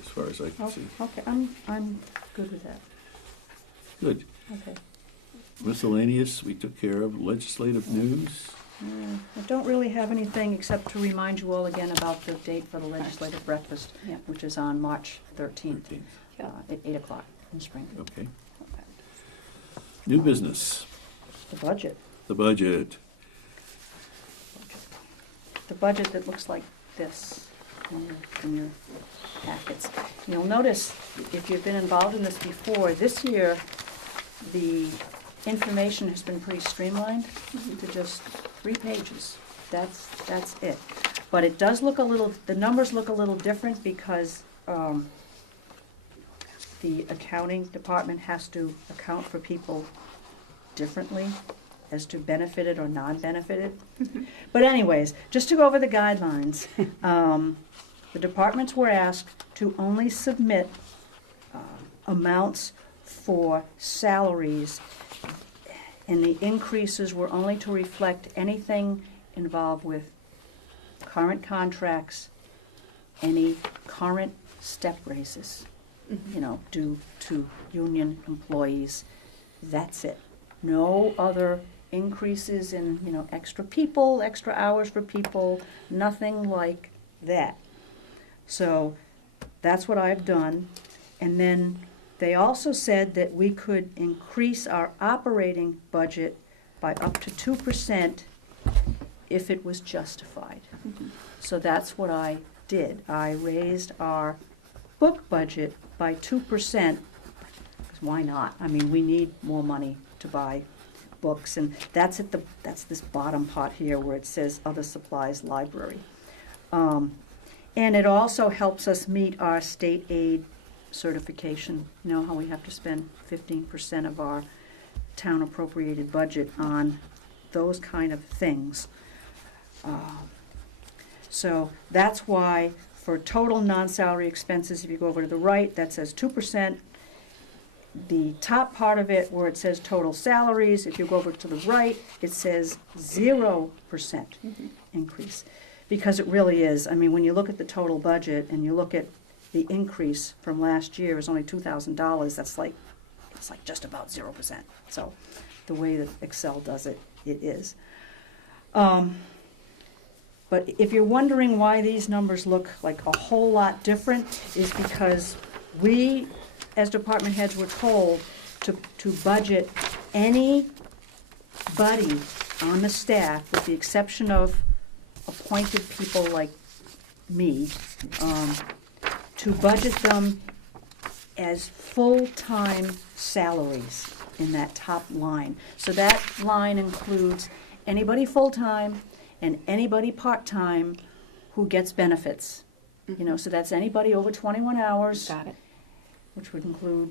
as far as I can Oh, see. okay, I'm good with that, Good. okay. Miscellaneous, we took care of. Legislative news. I don't really have anything except to remind you all again about the date for the legislative breakfast, Yeah. which is on March 13th, 13th. at 8 o'clock in spring. Okay. New business, The budget, the budget. the budget that looks like this in your packets. You'll notice, if you've been involved in this before, this year, the information has been pretty streamlined to just 3 pages. That's it. But it does look a little, the numbers look a little different because the accounting department has to account for people differently as to benefited or non-benefited. But anyways, just to go over the guidelines, the departments were asked to only submit amounts for salaries, and the increases were only to reflect anything involved with current contracts, any current step raises, due to union employees. That's it. No other increases in, extra people, extra hours for people, nothing like that. So that's what I've done. And then they also said that we could increase our operating budget by up to 2% if it was justified. So that's what I did. I raised our book budget by 2%, 'cause why not? I mean, we need more money to buy books, and that's this bottom part here where it says other supplies library. And it also helps us meet our state aid certification. You know how we have to spend 15% of our town appropriated budget on those kind of things. So that's why for total non-salary expenses, if you go over to the right, that says 2%. The top part of it where it says total salaries, if you go over to the right, it says 0% increase. Because it really is. I mean, when you look at the total budget and you look at the increase from last year is only $2,000, it's like just about 0%. So the way that Excel does it, it is. But if you're wondering why these numbers look like a whole lot different, is because we, as department heads, were told to budget anybody on the staff, with the exception of appointed people like me, to budget them as full-time salaries in that top line. So that line includes anybody full-time and anybody part-time who gets benefits. So that's anybody over 21 hours. Got it. Which would include,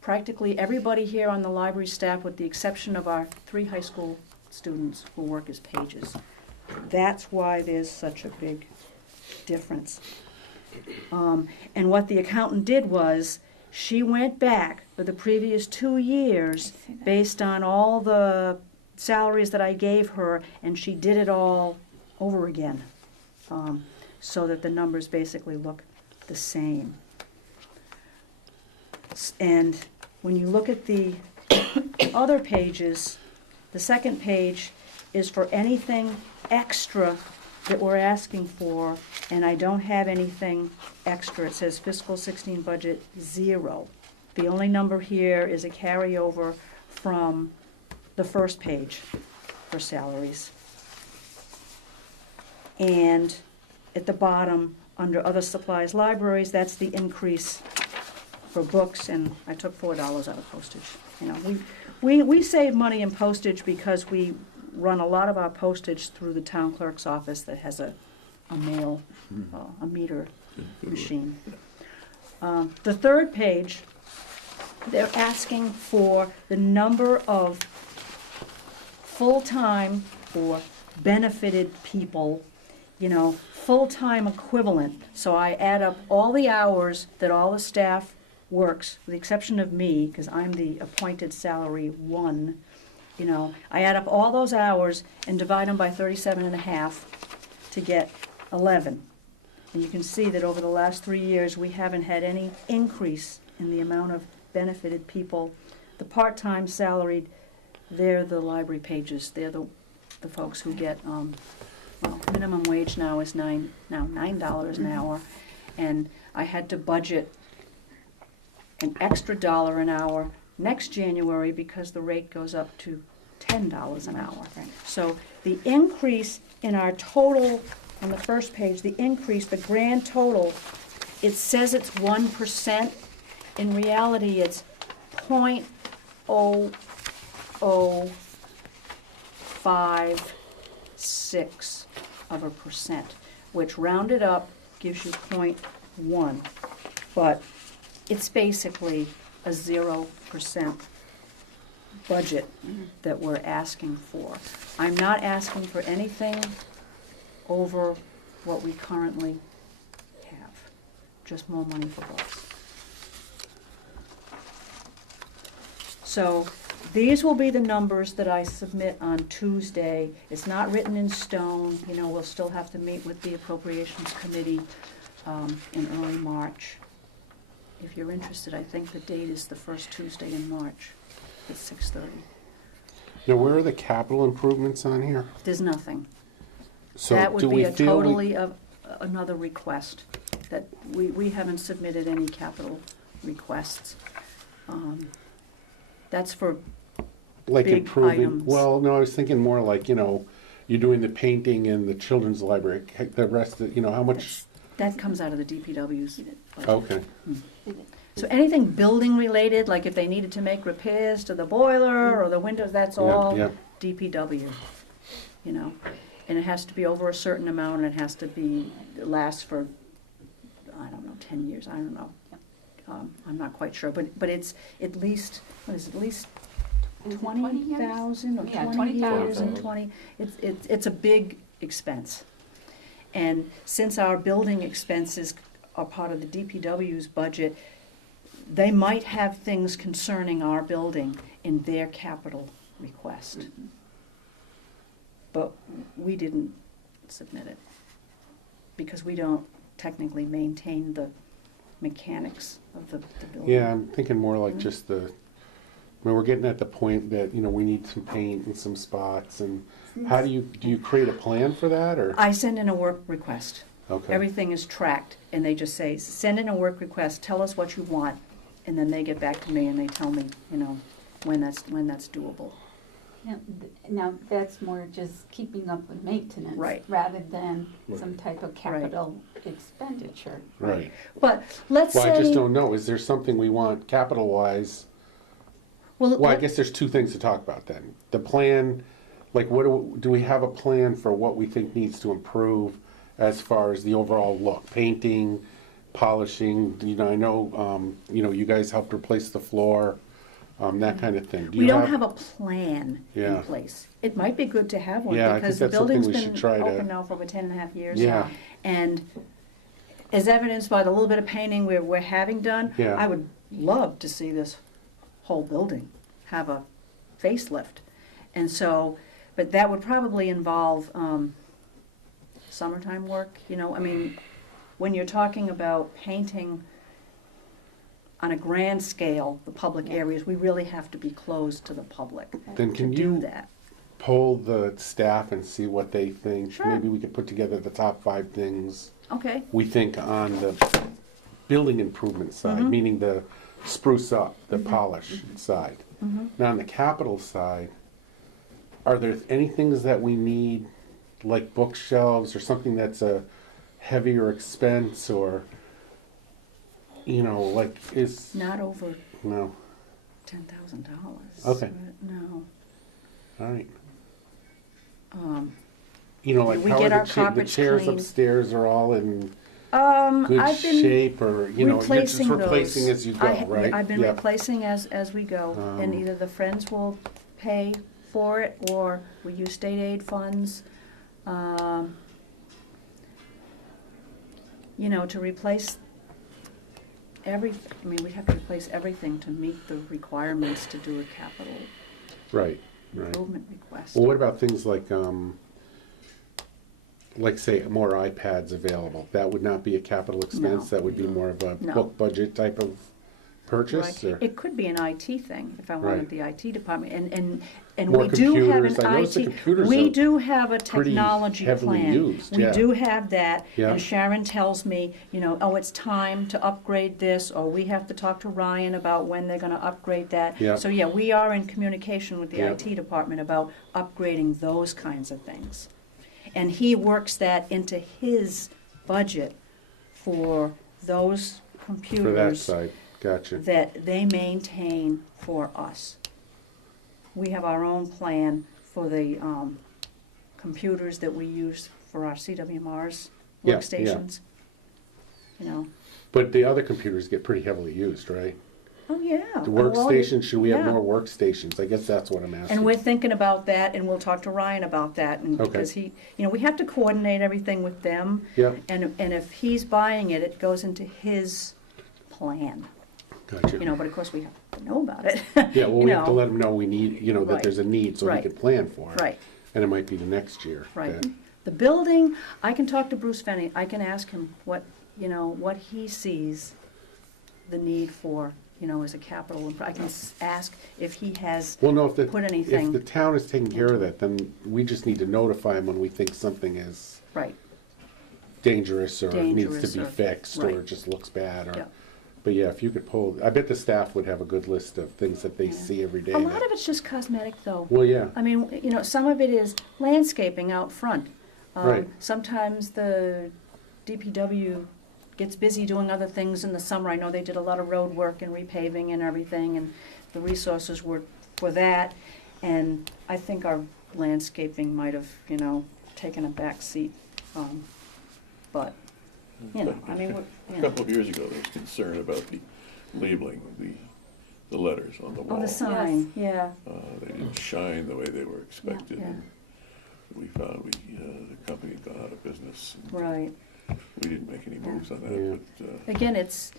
practically everybody here on the library staff, with the exception of our 3 high school students who work as pages. That's why there's such a big difference. And what the accountant did was, she went back for the previous 2 years based on all the salaries that I gave her, and she did it all over again, so that the numbers basically look the same. And when you look at the other pages, the second page is for anything extra that we're asking for, and I don't have anything extra. It says fiscal 16 budget 0. The only number here is a carryover from the first page for salaries. And at the bottom, under other supplies libraries, that's the increase for books, and I took $4 out of postage. We save money in postage because we run a lot of our postage through the town clerk's office that has a mail, a meter machine. The third page, they're asking for the number of full-time or benefited people, full-time equivalent. So I add up all the hours that all the staff works, with the exception of me, because I'm the appointed salary one, you know, I add up all those hours and divide them by 37 and a half to get 11. And you can see that over the last 3 years, we haven't had any increase in the amount of benefited people. The part-time salaried, they're the library pages, they're the folks who get, well, minimum wage now is $9 an hour, and I had to budget an extra $1 an hour next January because the rate goes up to $10 an hour. So the increase in our total, on the first page, the increase, the grand total, it says it's 1%. In reality, it's 0.0556%, which rounded up gives you 0.1. But it's basically a 0% budget that we're asking for. I'm not asking for anything over what we currently have, just more money for books. So these will be the numbers that I submit on Tuesday. It's not written in stone, you know, we'll still have to meet with the Appropriations Committee in early March. If you're interested, I think the date is the first Tuesday in March at 6:30. Now, where are the capital improvements on here? There's nothing. So That would do be we a feel we- totally another request, that we haven't submitted any capital requests. That's for, like big improving? items. Well, no, I was thinking more like, you know, you're doing the painting in the children's library. The rest, of, you know, how much? that comes out of the DPW's budget. Okay. So anything building related, like if they needed to make repairs to the boiler or the windows, that's all Yeah. DPW, you know? And it has to be over a certain amount, and it has to be, last for, I don't know, 10 years, I don't know. I'm not quite sure, but it's at least, what is it, at least Is it 20 years? 20,000 or Yeah, 20 years 20,000. and 20, it's a big expense. And since our building expenses are part of the DPW's budget, they might have things concerning our building in their capital request. But we didn't submit it, because we don't technically maintain the mechanics of the building. Yeah, I'm thinking more like just the, I mean, we're getting at the point that, you know, we need some paint in some spots, and how do you create a plan for that, or? I send in a work request. Okay. Everything is tracked, and they just say, send in a work request, tell us what you want, and then they get back to me and they tell me, you know, when that's doable. Now, that's more just keeping up with maintenance. Right. Rather than some type of capital expenditure. Right. But let's Well, say. I just don't know. Is there something we want capital-wise? Well, I guess there's two things to talk about then. The plan, like, what do we have a plan for what we think needs to improve as far as the overall look? Painting, polishing, you know, I know, you know, you guys helped replace the floor, that kind of thing. Do We you don't have a plan in Yeah. place. It might be good to have one, Yeah, I think because the that's something building's we should been try to- open now for over 10 and a half years. Yeah. And as evidenced by the little bit of painting we're having done, Yeah. I would love to see this whole building have a facelift. And so, but that would probably involve summertime work, you know, I mean, when you're talking about painting on a grand scale, the public areas, we really have to be closed to the public Then to can do you that. poll the staff and see what they think? Sure. Maybe we could put together the top 5 things Okay, we think on the building improvement side, Mhm. meaning the spruce up, the Mm-hmm. polish side. Mhm. Now, on the capital side, are there any things that we need, like bookshelves or something that's a heavier expense, or, you know, like is, not over no, $10,000. Okay. No. all right. Um, You know, like We how get are our the carpets chairs cleaned. upstairs are all in good I've been shape, or, you know, you're just replacing replacing those. as you go, right? I've been Yeah. replacing as we go, and Um, either the Friends will pay for it, or we use state aid funds. You know, to replace I mean, we'd have to replace everything to meet the requirements to do a capital Right, right. improvement request. Well, what about things like say, more iPads available? That would not be a capital expense, No. that would be more of a No. book budget type of purchase, Right. or? It could be an IT thing, if I wanted Right. the IT department, and More we do have an computers. I noticed the IT, computers we are do have a pretty technology heavily plan. used, We yeah. do have that, Yeah. and Sharon tells me, you know, oh, it's time to upgrade this, or we have to talk to Ryan about when they're gonna upgrade that. Yeah. So, yeah, we are in communication with the Yeah. IT department about upgrading those kinds of things. And he works that into his budget for those computers For that side, gotcha. that they maintain for us. We have our own plan for the computers that we use for our CWMRs Yeah, yeah. workstations. You know, But the other computers get pretty heavily used, right? oh, yeah. The Well, workstations, should we have yeah. more workstations? I guess that's what I'm asking. And we're thinking about that, and we'll talk to Ryan about that, and Okay. because he, you know, we have to coordinate everything with them. Yeah, And if he's buying it, it goes into his plan, gotcha. you know, but of course we have to know about it. Yeah, well, you we have to know. let them know we need, you know, that Right. there's a need, so we Right. can plan for it. Right. And it might be the next year. Right. that- The building, I can talk to Bruce Fenny, I can ask him what, you know, what he sees the need for, you know, as a capital, I can ask if he has, Well, no, if Put if anything the town is taking care of that, then we just need to notify them when we think something is right, dangerous or needs Dangerous to be or- fixed or right. just looks bad Yeah. or. But yeah, if you could pull, I bet the staff would have a good list of things that they Yeah. see every day. a lot that- of it's just cosmetic though. Well, yeah, I mean, you know, some of it is landscaping out front. Right. Sometimes the DPW gets busy doing other things in the summer. I know they did a lot of road work and repaving and everything, and the resources were for that. And I think our landscaping might have, you know, taken a back seat. But, you know, I mean, A you know. couple of years ago, there was concern about the labeling of the letters on the wall. Oh, the sign, yeah, They didn't shine the way they were expected. Yeah. and We found the company had gone out of business. and right. We didn't make any moves on Yeah. that, but Again, it's,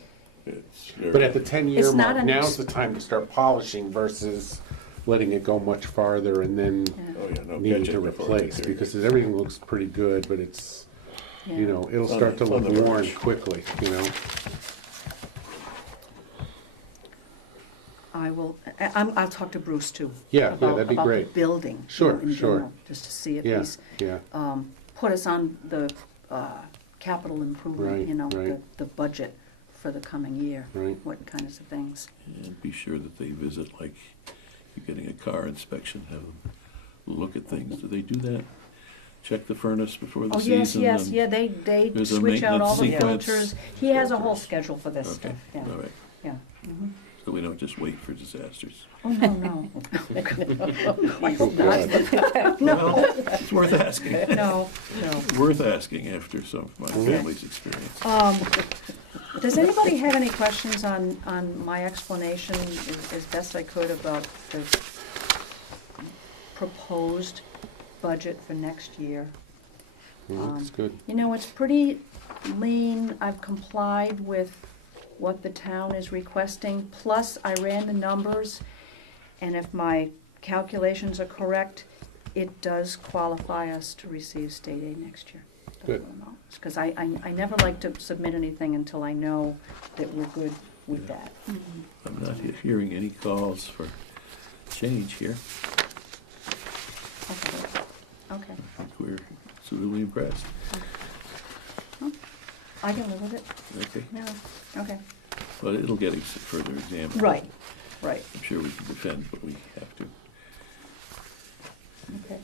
it's very. but at the 10-year It's not mark, an now's ex- the time to start polishing versus letting it go much farther and then yeah, Oh, yeah, no needing catching to before it replace, gets because there. everything looks pretty good, but it's, yeah. you know, it'll It's on start to the- look on the worn verge. quickly, you know? I will, I'll talk to Bruce too. Yeah, about- that'd be about the great. building. Sure, in sure. general, just to see if Yeah, he's yeah, put us on the capital improvement, Right, you know, right. the budget for the coming year. right. What kinds of things. And be sure that they visit, like, you're getting a car inspection, have them look at things. Do they do that? Check the furnace before the Oh, season? yes, and- they There's a switch out all the maintenance sequence. filters. He has a whole Filters. schedule for this Okay, stuff, yeah, all right. yeah. Mhm. So we don't just wait for disasters. Oh, no, no. I hope Oh, not. Well, it's worth asking. No, no. Worth asking after some of my Okay. family's experience. Does anybody have any questions on my explanation as best I could about the proposed budget for next year? Well, Looks good. You know, it's pretty lean. I've complied with what the town is requesting, plus I ran the numbers, and if my calculations are correct, it does qualify us to receive state aid next year. Good. Because I never like to submit anything until I know that we're good with that. I'm not hearing any calls for change here. Okay. Okay, I think we're suitably impressed. I can live with it, Okay, yeah, okay. but it'll get further examined. Right, right, I'm sure we can defend what we have to. okay.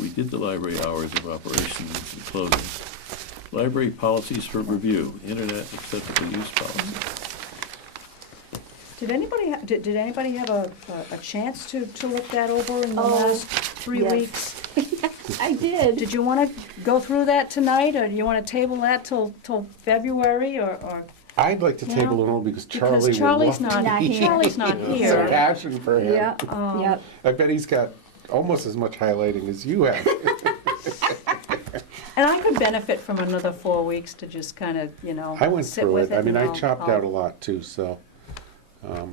We did the library hours of operations and closing. Library policies for review, internet acceptable use policy. Did anybody have a chance to look that over in the Oh, last 3 yes. weeks? I did. Did you want to go through that tonight, or do you want to table that till February, or? I'd like to You table know, it all because Charlie Because would Charlie's love not, Not here. Charlie's not It's a here. passion for him. Yeah, Yep. I bet he's got almost as much highlighting as you have. And I could benefit from another 4 weeks to just kind of, you know, I went sit through with it. I mean, and I chopped out a lot too, so, All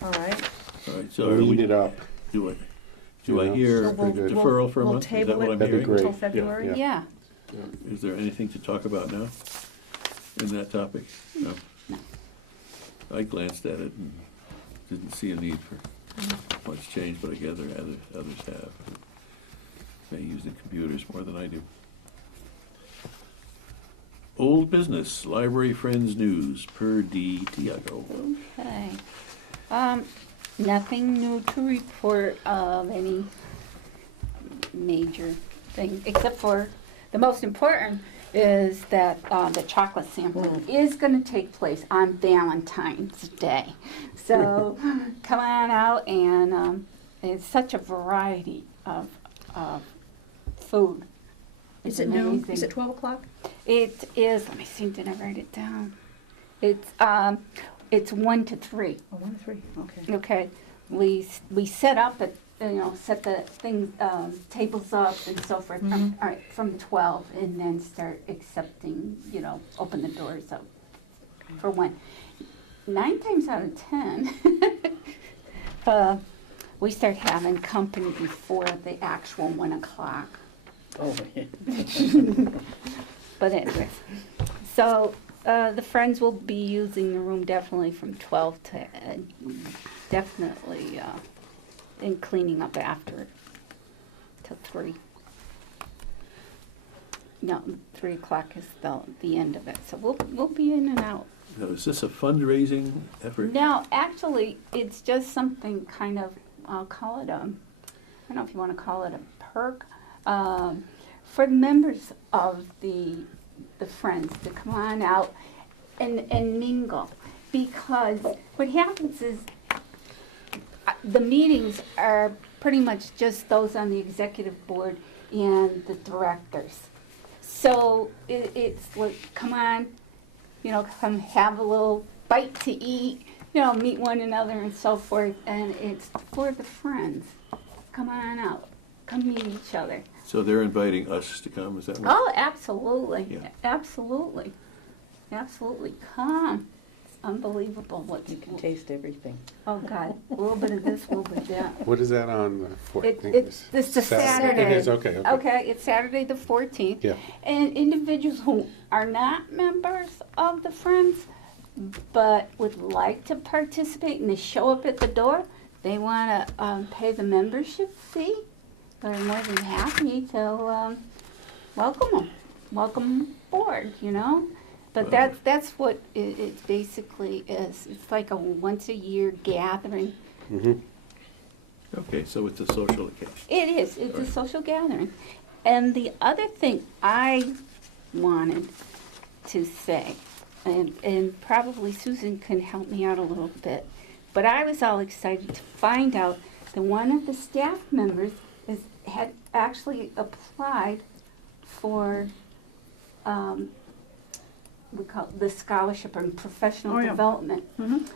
right. All right, so are lead we, it up. do I Yeah. hear So we'll- good. deferral for a we'll month? Is that table what it I'm That'd be hearing? great. Until February? Yeah. Yeah, Is there anything to talk about now in that topic? No? No. I glanced at it and didn't see a need for much change, but I gather others have. They use the computers more than I do. Old business, library friends news, per D. Tiago. okay. Nothing new to report of any major thing, except for the most important is that the chocolate sampling is going to take place on Valentine's Day. So come on out, and it's such a variety of food. Is It's it noon? amazing. Is it 12 o'clock? It is. Let me see. Did I write it down? It's 1 to 3. Oh, 1 to 3, okay. Okay, we set up at, set the thing, tables up and so forth from 12, and then start accepting, open the doors up for 1. 9 times out of 10, we start having company before the actual 1 o'clock. Oh, yeah. But anyways, so the friends will be using the room definitely from 12 to definitely and cleaning up after till 3. No, 3 o'clock is the end of it. So we'll be in and out. Now, is this a fundraising effort? Now, actually, it's just something kind of, I'll call it I don't know if you want to call it a perk, for the members of the friends to come on out and mingle. Because what happens is the meetings are pretty much just those on the executive board and the directors. So it's like, come on, come have a little bite to eat, meet one another and so forth. And it's for the friends. Come on out. Come meet each other. So they're inviting us to come, is that what? Oh, absolutely. Yeah. Absolutely. Absolutely. Come. It's unbelievable what You can taste everything. Oh, God. A little bit of this, a little bit of that. What is that on the 14th? It's a Saturday. It is, okay. Okay, it's Saturday the 14th. Yeah. And individuals who are not members of the Friends but would like to participate and they show up at the door, they want to pay the membership fee, they're more than happy to welcome them. Welcome aboard, But that's what it basically is. It's like a once-a-year gathering. Mm-hmm. Okay, so it's a social occasion. It is. It's a Right. social gathering. And the other thing I wanted to say, and probably Susan can help me out a little bit, but I was all excited to find out that one of the staff members had actually applied for we call it the scholarship and professional Oh, yeah. development. Mm-hmm.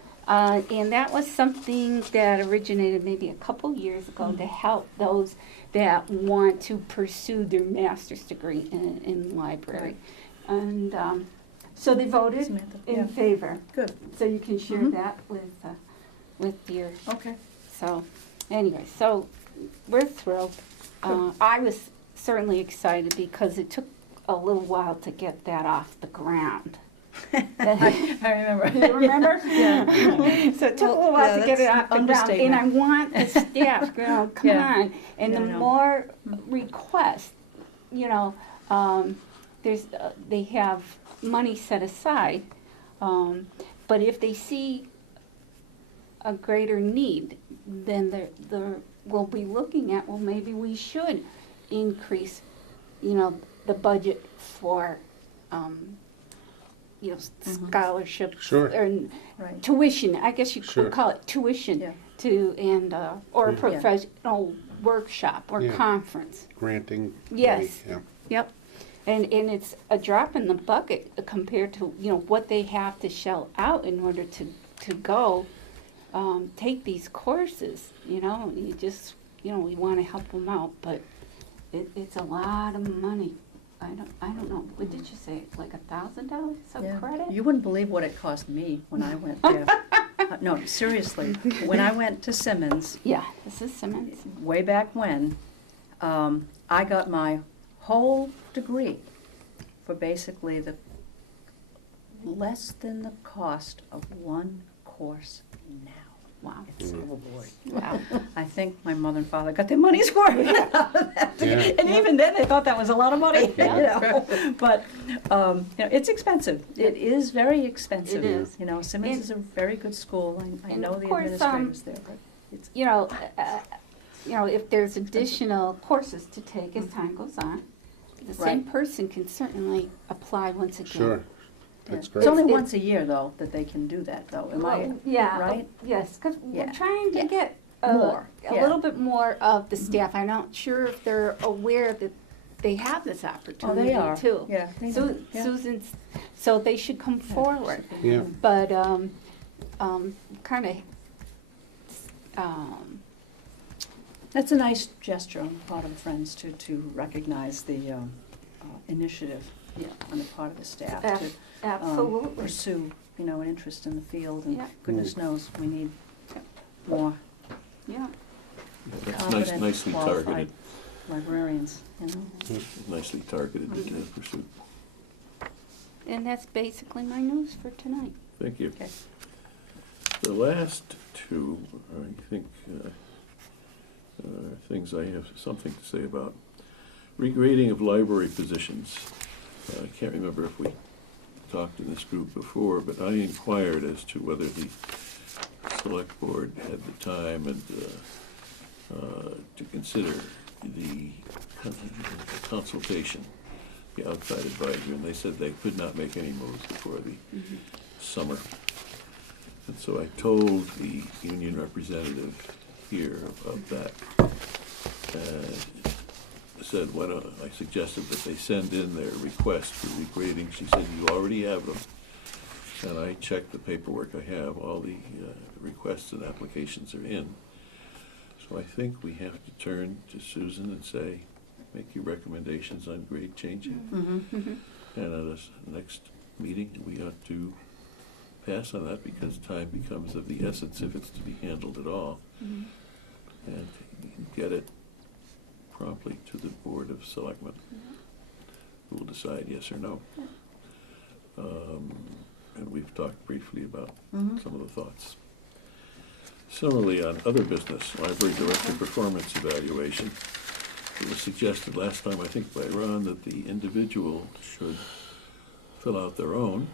And that was something that originated maybe a couple years ago to help those that want to pursue their master's degree in library. And so they voted Samantha, in yeah. favor. Good. So you can share Mhm. that with your, Okay. so anyway, so we're thrilled. I was certainly excited because it took a little while to get that off the ground. I remember. You remember? Yeah. So it took a Well, little while yeah, to get it that's off the ground, and I understatement. want the staff, come Yeah. on. And Yeah, the I know. more requests, there's, they have money set aside, but if they see a greater need, then we'll be looking at, well, maybe we should increase, the budget for, scholarship. Sure. Or Right. tuition, I guess you Sure. could call it tuition, Yeah. or a Yeah. professional workshop or Yeah. conference. Granting. Yes. Yeah. Yep. And it's a drop in the bucket compared to, what they have to shell out in order to go take these courses, You just, we want to help them out, but it's a lot of money. I don't know, what did you say, like $1,000 Yeah. of credit? You wouldn't believe what it cost me when I went there. No, seriously, when I went to Simmons, Yeah, this is Simmons. way back when, I got my whole degree for basically the less than the cost of one course now. Wow. It's overboard. Wow. I think my mother and father got their money's worth out of that. Yeah. And even then, they thought that was a lot of money, you Yeah. know. But, you know, it's expensive. It is very expensive. It is. You know, Simmons And- is a very good school. I and know of the course, administrators there, but it's, You know, if there's additional courses to take as time goes on, the same Right. person can certainly apply once again. Sure, that's it's great. only It's- once a year, though, that they can do that, though. Am I? Well, yeah, right? yes, because Yeah. we're trying to Yeah. get More, a yeah. little bit more of the staff. I'm not sure if they're aware that they have this Oh, opportunity they are. too. Yeah. they Su- do. Yeah. Susan's, so they should come forward. Yeah. But, kind of, That's a nice gesture on the part of the Friends to recognize the initiative, yeah, on the part of the staff to absolutely. pursue, you know, an interest in the field, and Yeah. goodness knows, we need more Yeah. That's competent, nicely qualified targeted, librarians, you know. nicely targeted pursuit. And that's basically my news for tonight. Thank you. Okay. The last two, I think, are things I have something to say about. Regrading of library positions. I can't remember if we talked in this group before, but I inquired as to whether the select board had the time and to consider the consultation, the outside advisor, and they said they could not make any moves before the summer. And so I told the union representative here of that. Said, I suggested that they send in their request for regrading. She said, you already have them. And I checked the paperwork I have, all the requests and applications are in. So I think we have to turn to Susan and say, make your recommendations on grade changing. And at this next meeting, we ought to pass on that because time becomes of the essence if it's to be handled at all. And get it promptly to the Board of Selectmen, who will decide yes or no. And we've talked briefly about some of the thoughts. Similarly, on other business, library director performance evaluation, it was suggested last time, I think by Ron, that the individual should fill out their own.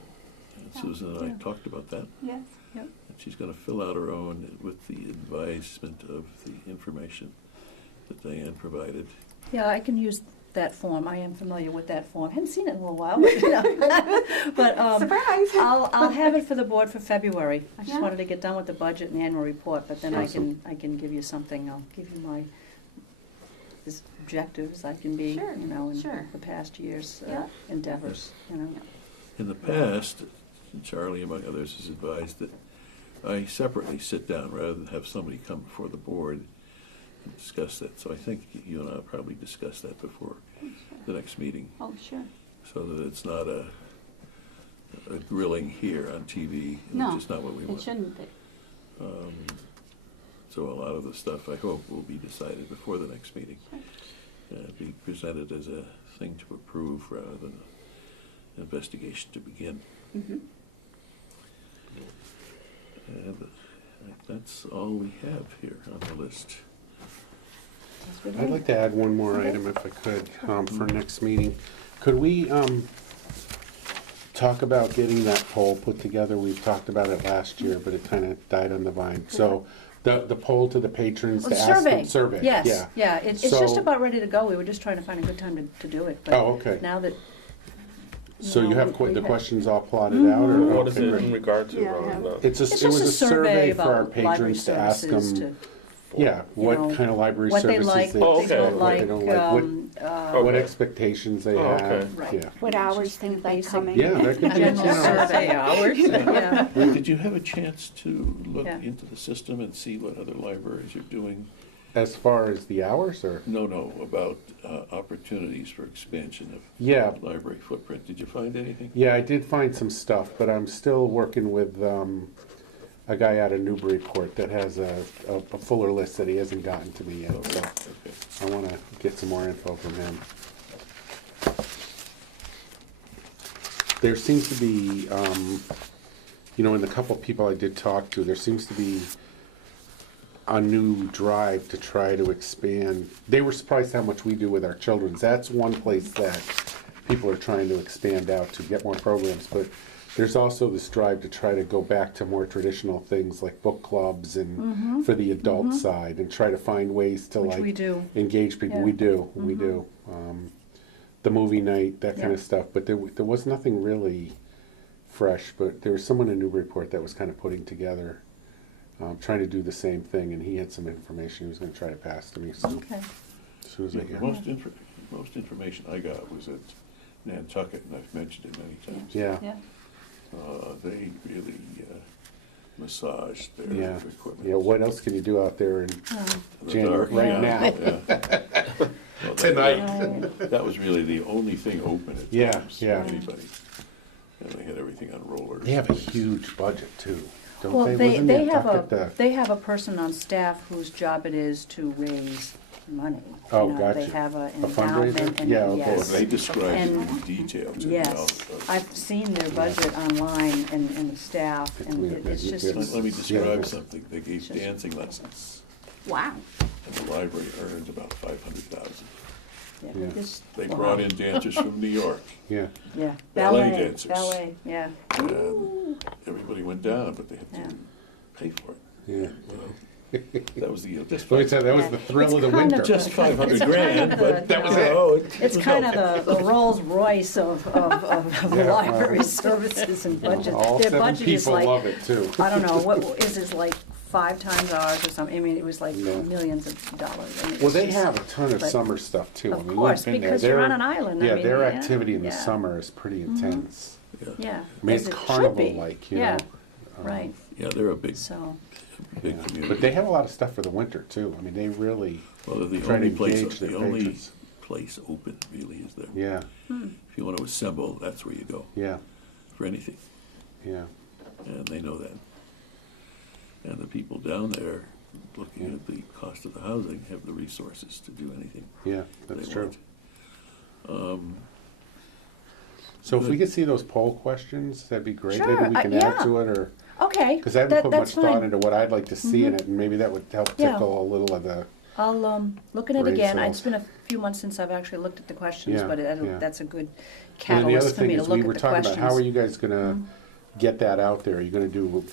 And Susan and I talked about that. Yes. Yep. And she's going to fill out her own with the advisement of the information that Diane provided. Yeah, I can use that form. I am familiar with that form. Haven't seen it in a little while, but, you know. But Surprise! I'll have it for the board for February. I just Yeah. wanted to get done with the budget and the annual report, but then Awesome. I can give you something. I'll give you my as objective as I can be, Sure, you know, in sure. the past year's Yeah. endeavors, you know. In the past, Charlie, among others, has advised that I separately sit down rather than have somebody come before the board and discuss that. So I think you and I will probably discuss that before the next meeting, Oh, sure. so that it's not a grilling here on TV, No, which is not what we it want. shouldn't be. So a lot of the stuff, I hope, will be decided before the next meeting. Be presented as a thing to approve rather than an investigation to begin. Mhm. And that's all we have here on the list. That's what I'd like to add one more Okay. item if I could, for next meeting. Could we, talk about getting that poll put together? We've talked about it last year, but it kind of died on the vine. So, the poll to the patrons Oh, to the ask survey. them, survey, Yes, yeah. yeah, it's just So- about ready to go. We were just trying to find a good time to do it. But Oh, okay. now that, So you know, have we the have- questions all plotted out, or? What is okay, it great. in regard to, Yeah, Ron? yeah. It's it's it was just a survey for our about library patrons to ask services, them, to, yeah, what know, kind of library what they services like, they, what Oh, they don't okay. what they like, don't like, what, what Okay. expectations they Oh, okay. have, Right. yeah. What hours things like basic- coming? Yeah, that could be, general you know, survey hours, yeah. Did you have a chance to look Yeah. into the system and see what other libraries are doing As far as the hours, or? No, about opportunities for expansion of Yeah, library footprint. Did you find anything? yeah, I did find some stuff, but I'm still working with a guy out of Newburyport that has a fuller list that he hasn't gotten to me yet, so Okay. I want to get some more info from him. There seems to be, in the couple of people I did talk to, there seems to be a new drive to try to expand. They were surprised how much we do with our children's. That's one place that people are trying to expand out to get more programs, but there's also this drive to try to go back to more traditional things like book clubs and for the adult side, and try to find ways to Which we do. engage people. Yeah. We do. The movie night, that kind Yeah. of stuff. But there was nothing really fresh. But there was someone in Newburyport that was kind of putting together, trying to do the same thing, and he had some information he was going to try to pass to me. So Okay. as soon as I The hear. most information I got was at Nantucket, and I've mentioned it many times. Yeah. Yeah. They really massaged their Yeah. equipment. Yeah. What else can you do out there in In the January, dark, right yeah, now? yeah. Well, Tonight. That was really the only thing open at Yeah, times for yeah. anybody. And they had everything on rollers. They have a huge budget too, don't Well, they? they Wasn't have Nantucket they have a person on staff whose job it is to raise money. Oh, You know, gotcha. They have an A fundraiser? endowment and, Yeah, okay. yes. They described it And- in detail to me. Yes, I've seen their budget online and the staff, and it's Yeah. just, Let me describe Yeah. something. They gave dancing lessons, Wow. and the library earned about 500,000. Yeah. just. They wow. brought in dancers from New York, Yeah. Yeah, ballet ballet, dancers. ballet, yeah. and everybody went down, but they had Yeah. to pay for it. Yeah. That was the, just Let me tell you, that was Yeah. the thrill It's of the kind winter. of- just 500 It's kind grand, of but the- that was it. It's kind of the Rolls Royce of Yeah, library well. services and budget. All Their 7 budget is people like, love it too. I don't know, what is it, like 5 times ours or something? I mean, it was like Yeah. millions of dollars. I mean, Well, it's they just- have a ton of but- summer stuff too. Of I mean, course, we've been there. because you're Their- on an island. I Yeah, mean, their yeah, activity in the yeah. Mm-hmm. summer is pretty intense. Yeah. I mean, as it's it should be. carnival-like, you Yeah, know. right, Yeah, they're a big so, community. But they have a lot of stuff for the winter too. I mean, they really Well, they're the try to only place, engage their the only patrons. place open really is there. Yeah, If you want to assemble, that's where you go yeah, for anything, yeah. and they know that. And the people down there, looking at the cost of the housing, have the resources to do anything Yeah, they that's true. want. So if we could see those poll questions, that'd be great. Sure, Maybe we can add yeah. to it, or, okay. because I haven't put much that's thought fine. Mm-hmm. into what I'd like to see in it, and maybe that would help Yeah. tickle a little of the, I'll look at it Brain again. cells. It's been a few months since I've actually looked at the questions, Yeah, but yeah. that's a good and then the other catalyst for thing me to is, look we at were the talking questions. about, how are you guys gonna Mm-hmm. get that out there? Are you gonna do,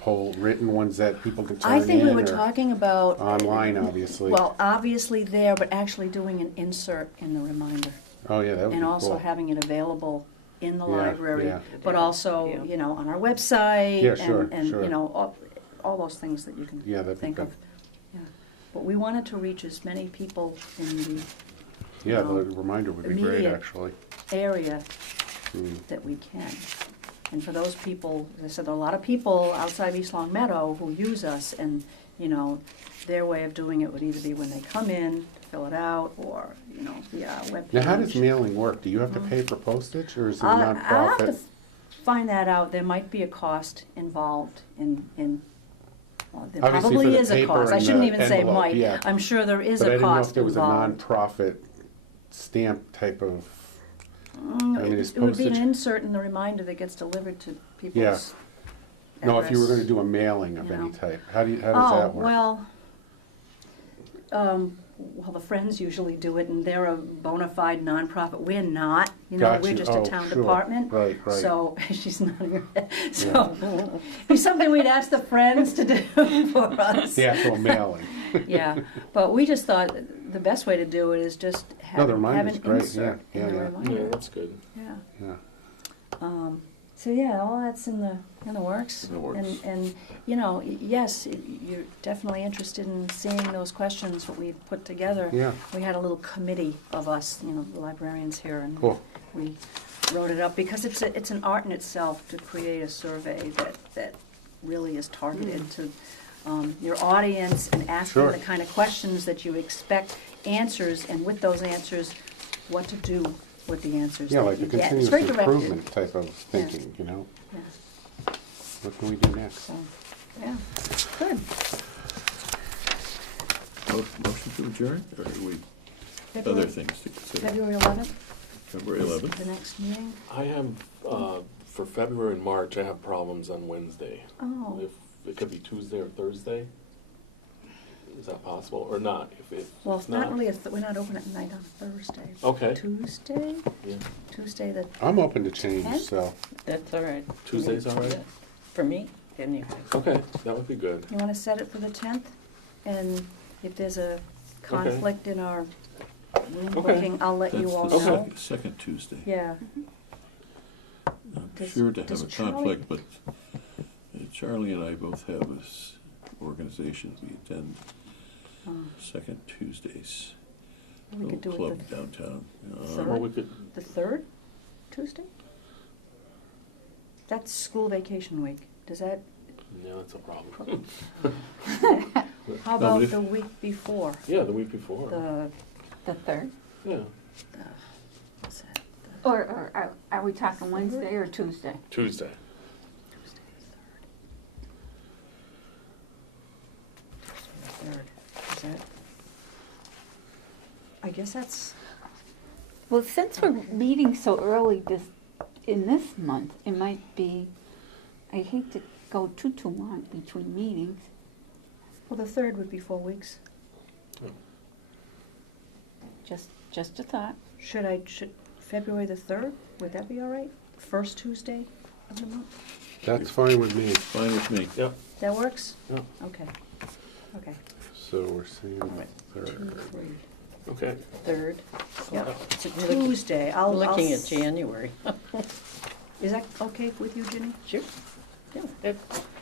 poll written ones that people can turn I in? think we were or talking about. online, obviously. Well, obviously there, but actually doing an insert in the reminder. Oh, yeah, that would be And cool. also having it available in the Yeah, library, yeah. but also, you know, on our website. Yeah, sure, and, sure. you know, all those things that you can Yeah, that'd be think good. of. Yeah. But we wanted to reach as many people in the Yeah, know, the reminder would be great, immediate- actually. area Mm. that we can. And for those people, as I said, there are a lot of people outside East Long Meadow who use us, and, you know, their way of doing it would either be when they come in, fill it out, or, you know, via our webpage. Now, how does mailing work? Do you have to pay for postage, or is it a I'll have to nonprofit? find that out. There might be a cost involved in well, there Obviously, probably for the is a paper cost. I and shouldn't the even say envelope, might. yeah. I'm sure there is But I a didn't know if cost there was a involved. nonprofit stamp type of, Mm, I mean, it's it would be an postage. insert in the reminder that gets delivered to people's Yeah. No, if you were address. gonna do a mailing of you any know. type, how does that work? Well, the Friends usually do it, and they're a bona fide nonprofit. We're not, you know, Got we're you. just Oh, a town sure. department. Right, right. So, she's nodding her head. So, be something we'd ask the Friends to do for us. The actual mailing. Yeah, but we just thought the best way to do it is just No, have, the have reminder's an great, insert yeah, in the yeah. Yeah, reminder. that's good. Yeah. Yeah. So yeah, all that's in the works. In the works. And you know, yes, you're definitely interested in seeing those questions that we put together. Yeah. We had a little committee of us, you know, the librarians here, and Cool. we wrote it up because it's an art in itself to create a survey that really is targeted to your audience and asking Sure. the kind of questions that you expect answers, and with those answers, what to do with the answers Yeah, that like a you get. It's continuous very directed. improvement type of thinking, you know? Yeah, What can we do next? so, yeah, good. Motion to adjourn, or are we, other February- things to consider? February 11th? February is 11th? the next meeting? I have, for February and March, I have problems on Wednesday. Oh, If, it could be Tuesday or Thursday. Is that possible, or not? If well, it's not really, we're not open at night on Thursday. Okay. Tuesday, Yeah, Tuesday the, I'm open to change, Ken? so, That's all right. Tuesday's all right? For me, anyway. Okay, that would be good. you wanna set it for the 10th? And if there's a conflict in our room Okay. booking, I'll let That's you all the know. second Tuesday. Yeah, I'm Does- sure to does have a Charlie- conflict, but Charlie and I both have this organization we attend second Tuesdays. we could do Little it club downtown. Third? Or we could, the 3rd Tuesday? That's school vacation week. Does that, yeah, that's a problem. how No, but about if- the week before? Yeah, the week before. The, 3rd? Yeah, what's that? Or are we talking Wednesday or Tuesday? Tuesday. Tuesday the 3rd. Is that? I guess that's, Well, since we're meeting so early in this month, it might be, I hate to go too long between meetings. well, the 3rd would be 4 weeks. Just a thought. Should February the 3rd, would that be all right? First Tuesday of the month? that's fine with me. Fine with me. Yep, That works? yeah, Okay, okay. So we're saying Right. the 2, 3rd. 3. okay. 3rd. Yep, it's a We're looking- Tuesday. I'll Looking at s- January. Is that okay with you, Ginny? Sure. Yeah.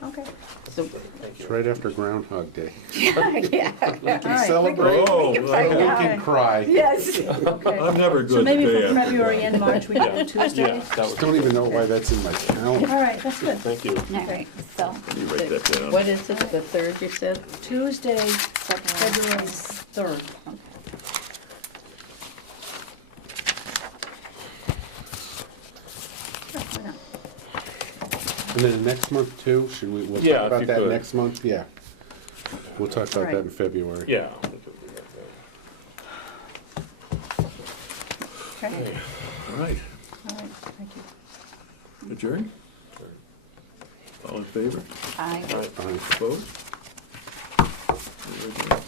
Okay. So, Thank It's right after Groundhog Day. Yeah. All right, celebrate. Oh, We can cry. Yes. Okay. I'm never So good maybe the day for after. February and March, we can do Tuesday? Yeah, that Just would, don't even know why that's in my calendar. All right, that's good. thank you. All right, so, Let me write that down. what is it, the 3rd you said? Tuesday, February 3rd. Sure, why not? And then next month too, we'll Yeah, talk if about you that could. next month? Yeah. We'll talk about that in Right. February. Yeah. we could do that then. Okay, All right, all right, thank you. adjourn? All in favor? I. All right. Fine. Opposed? We're adjourned.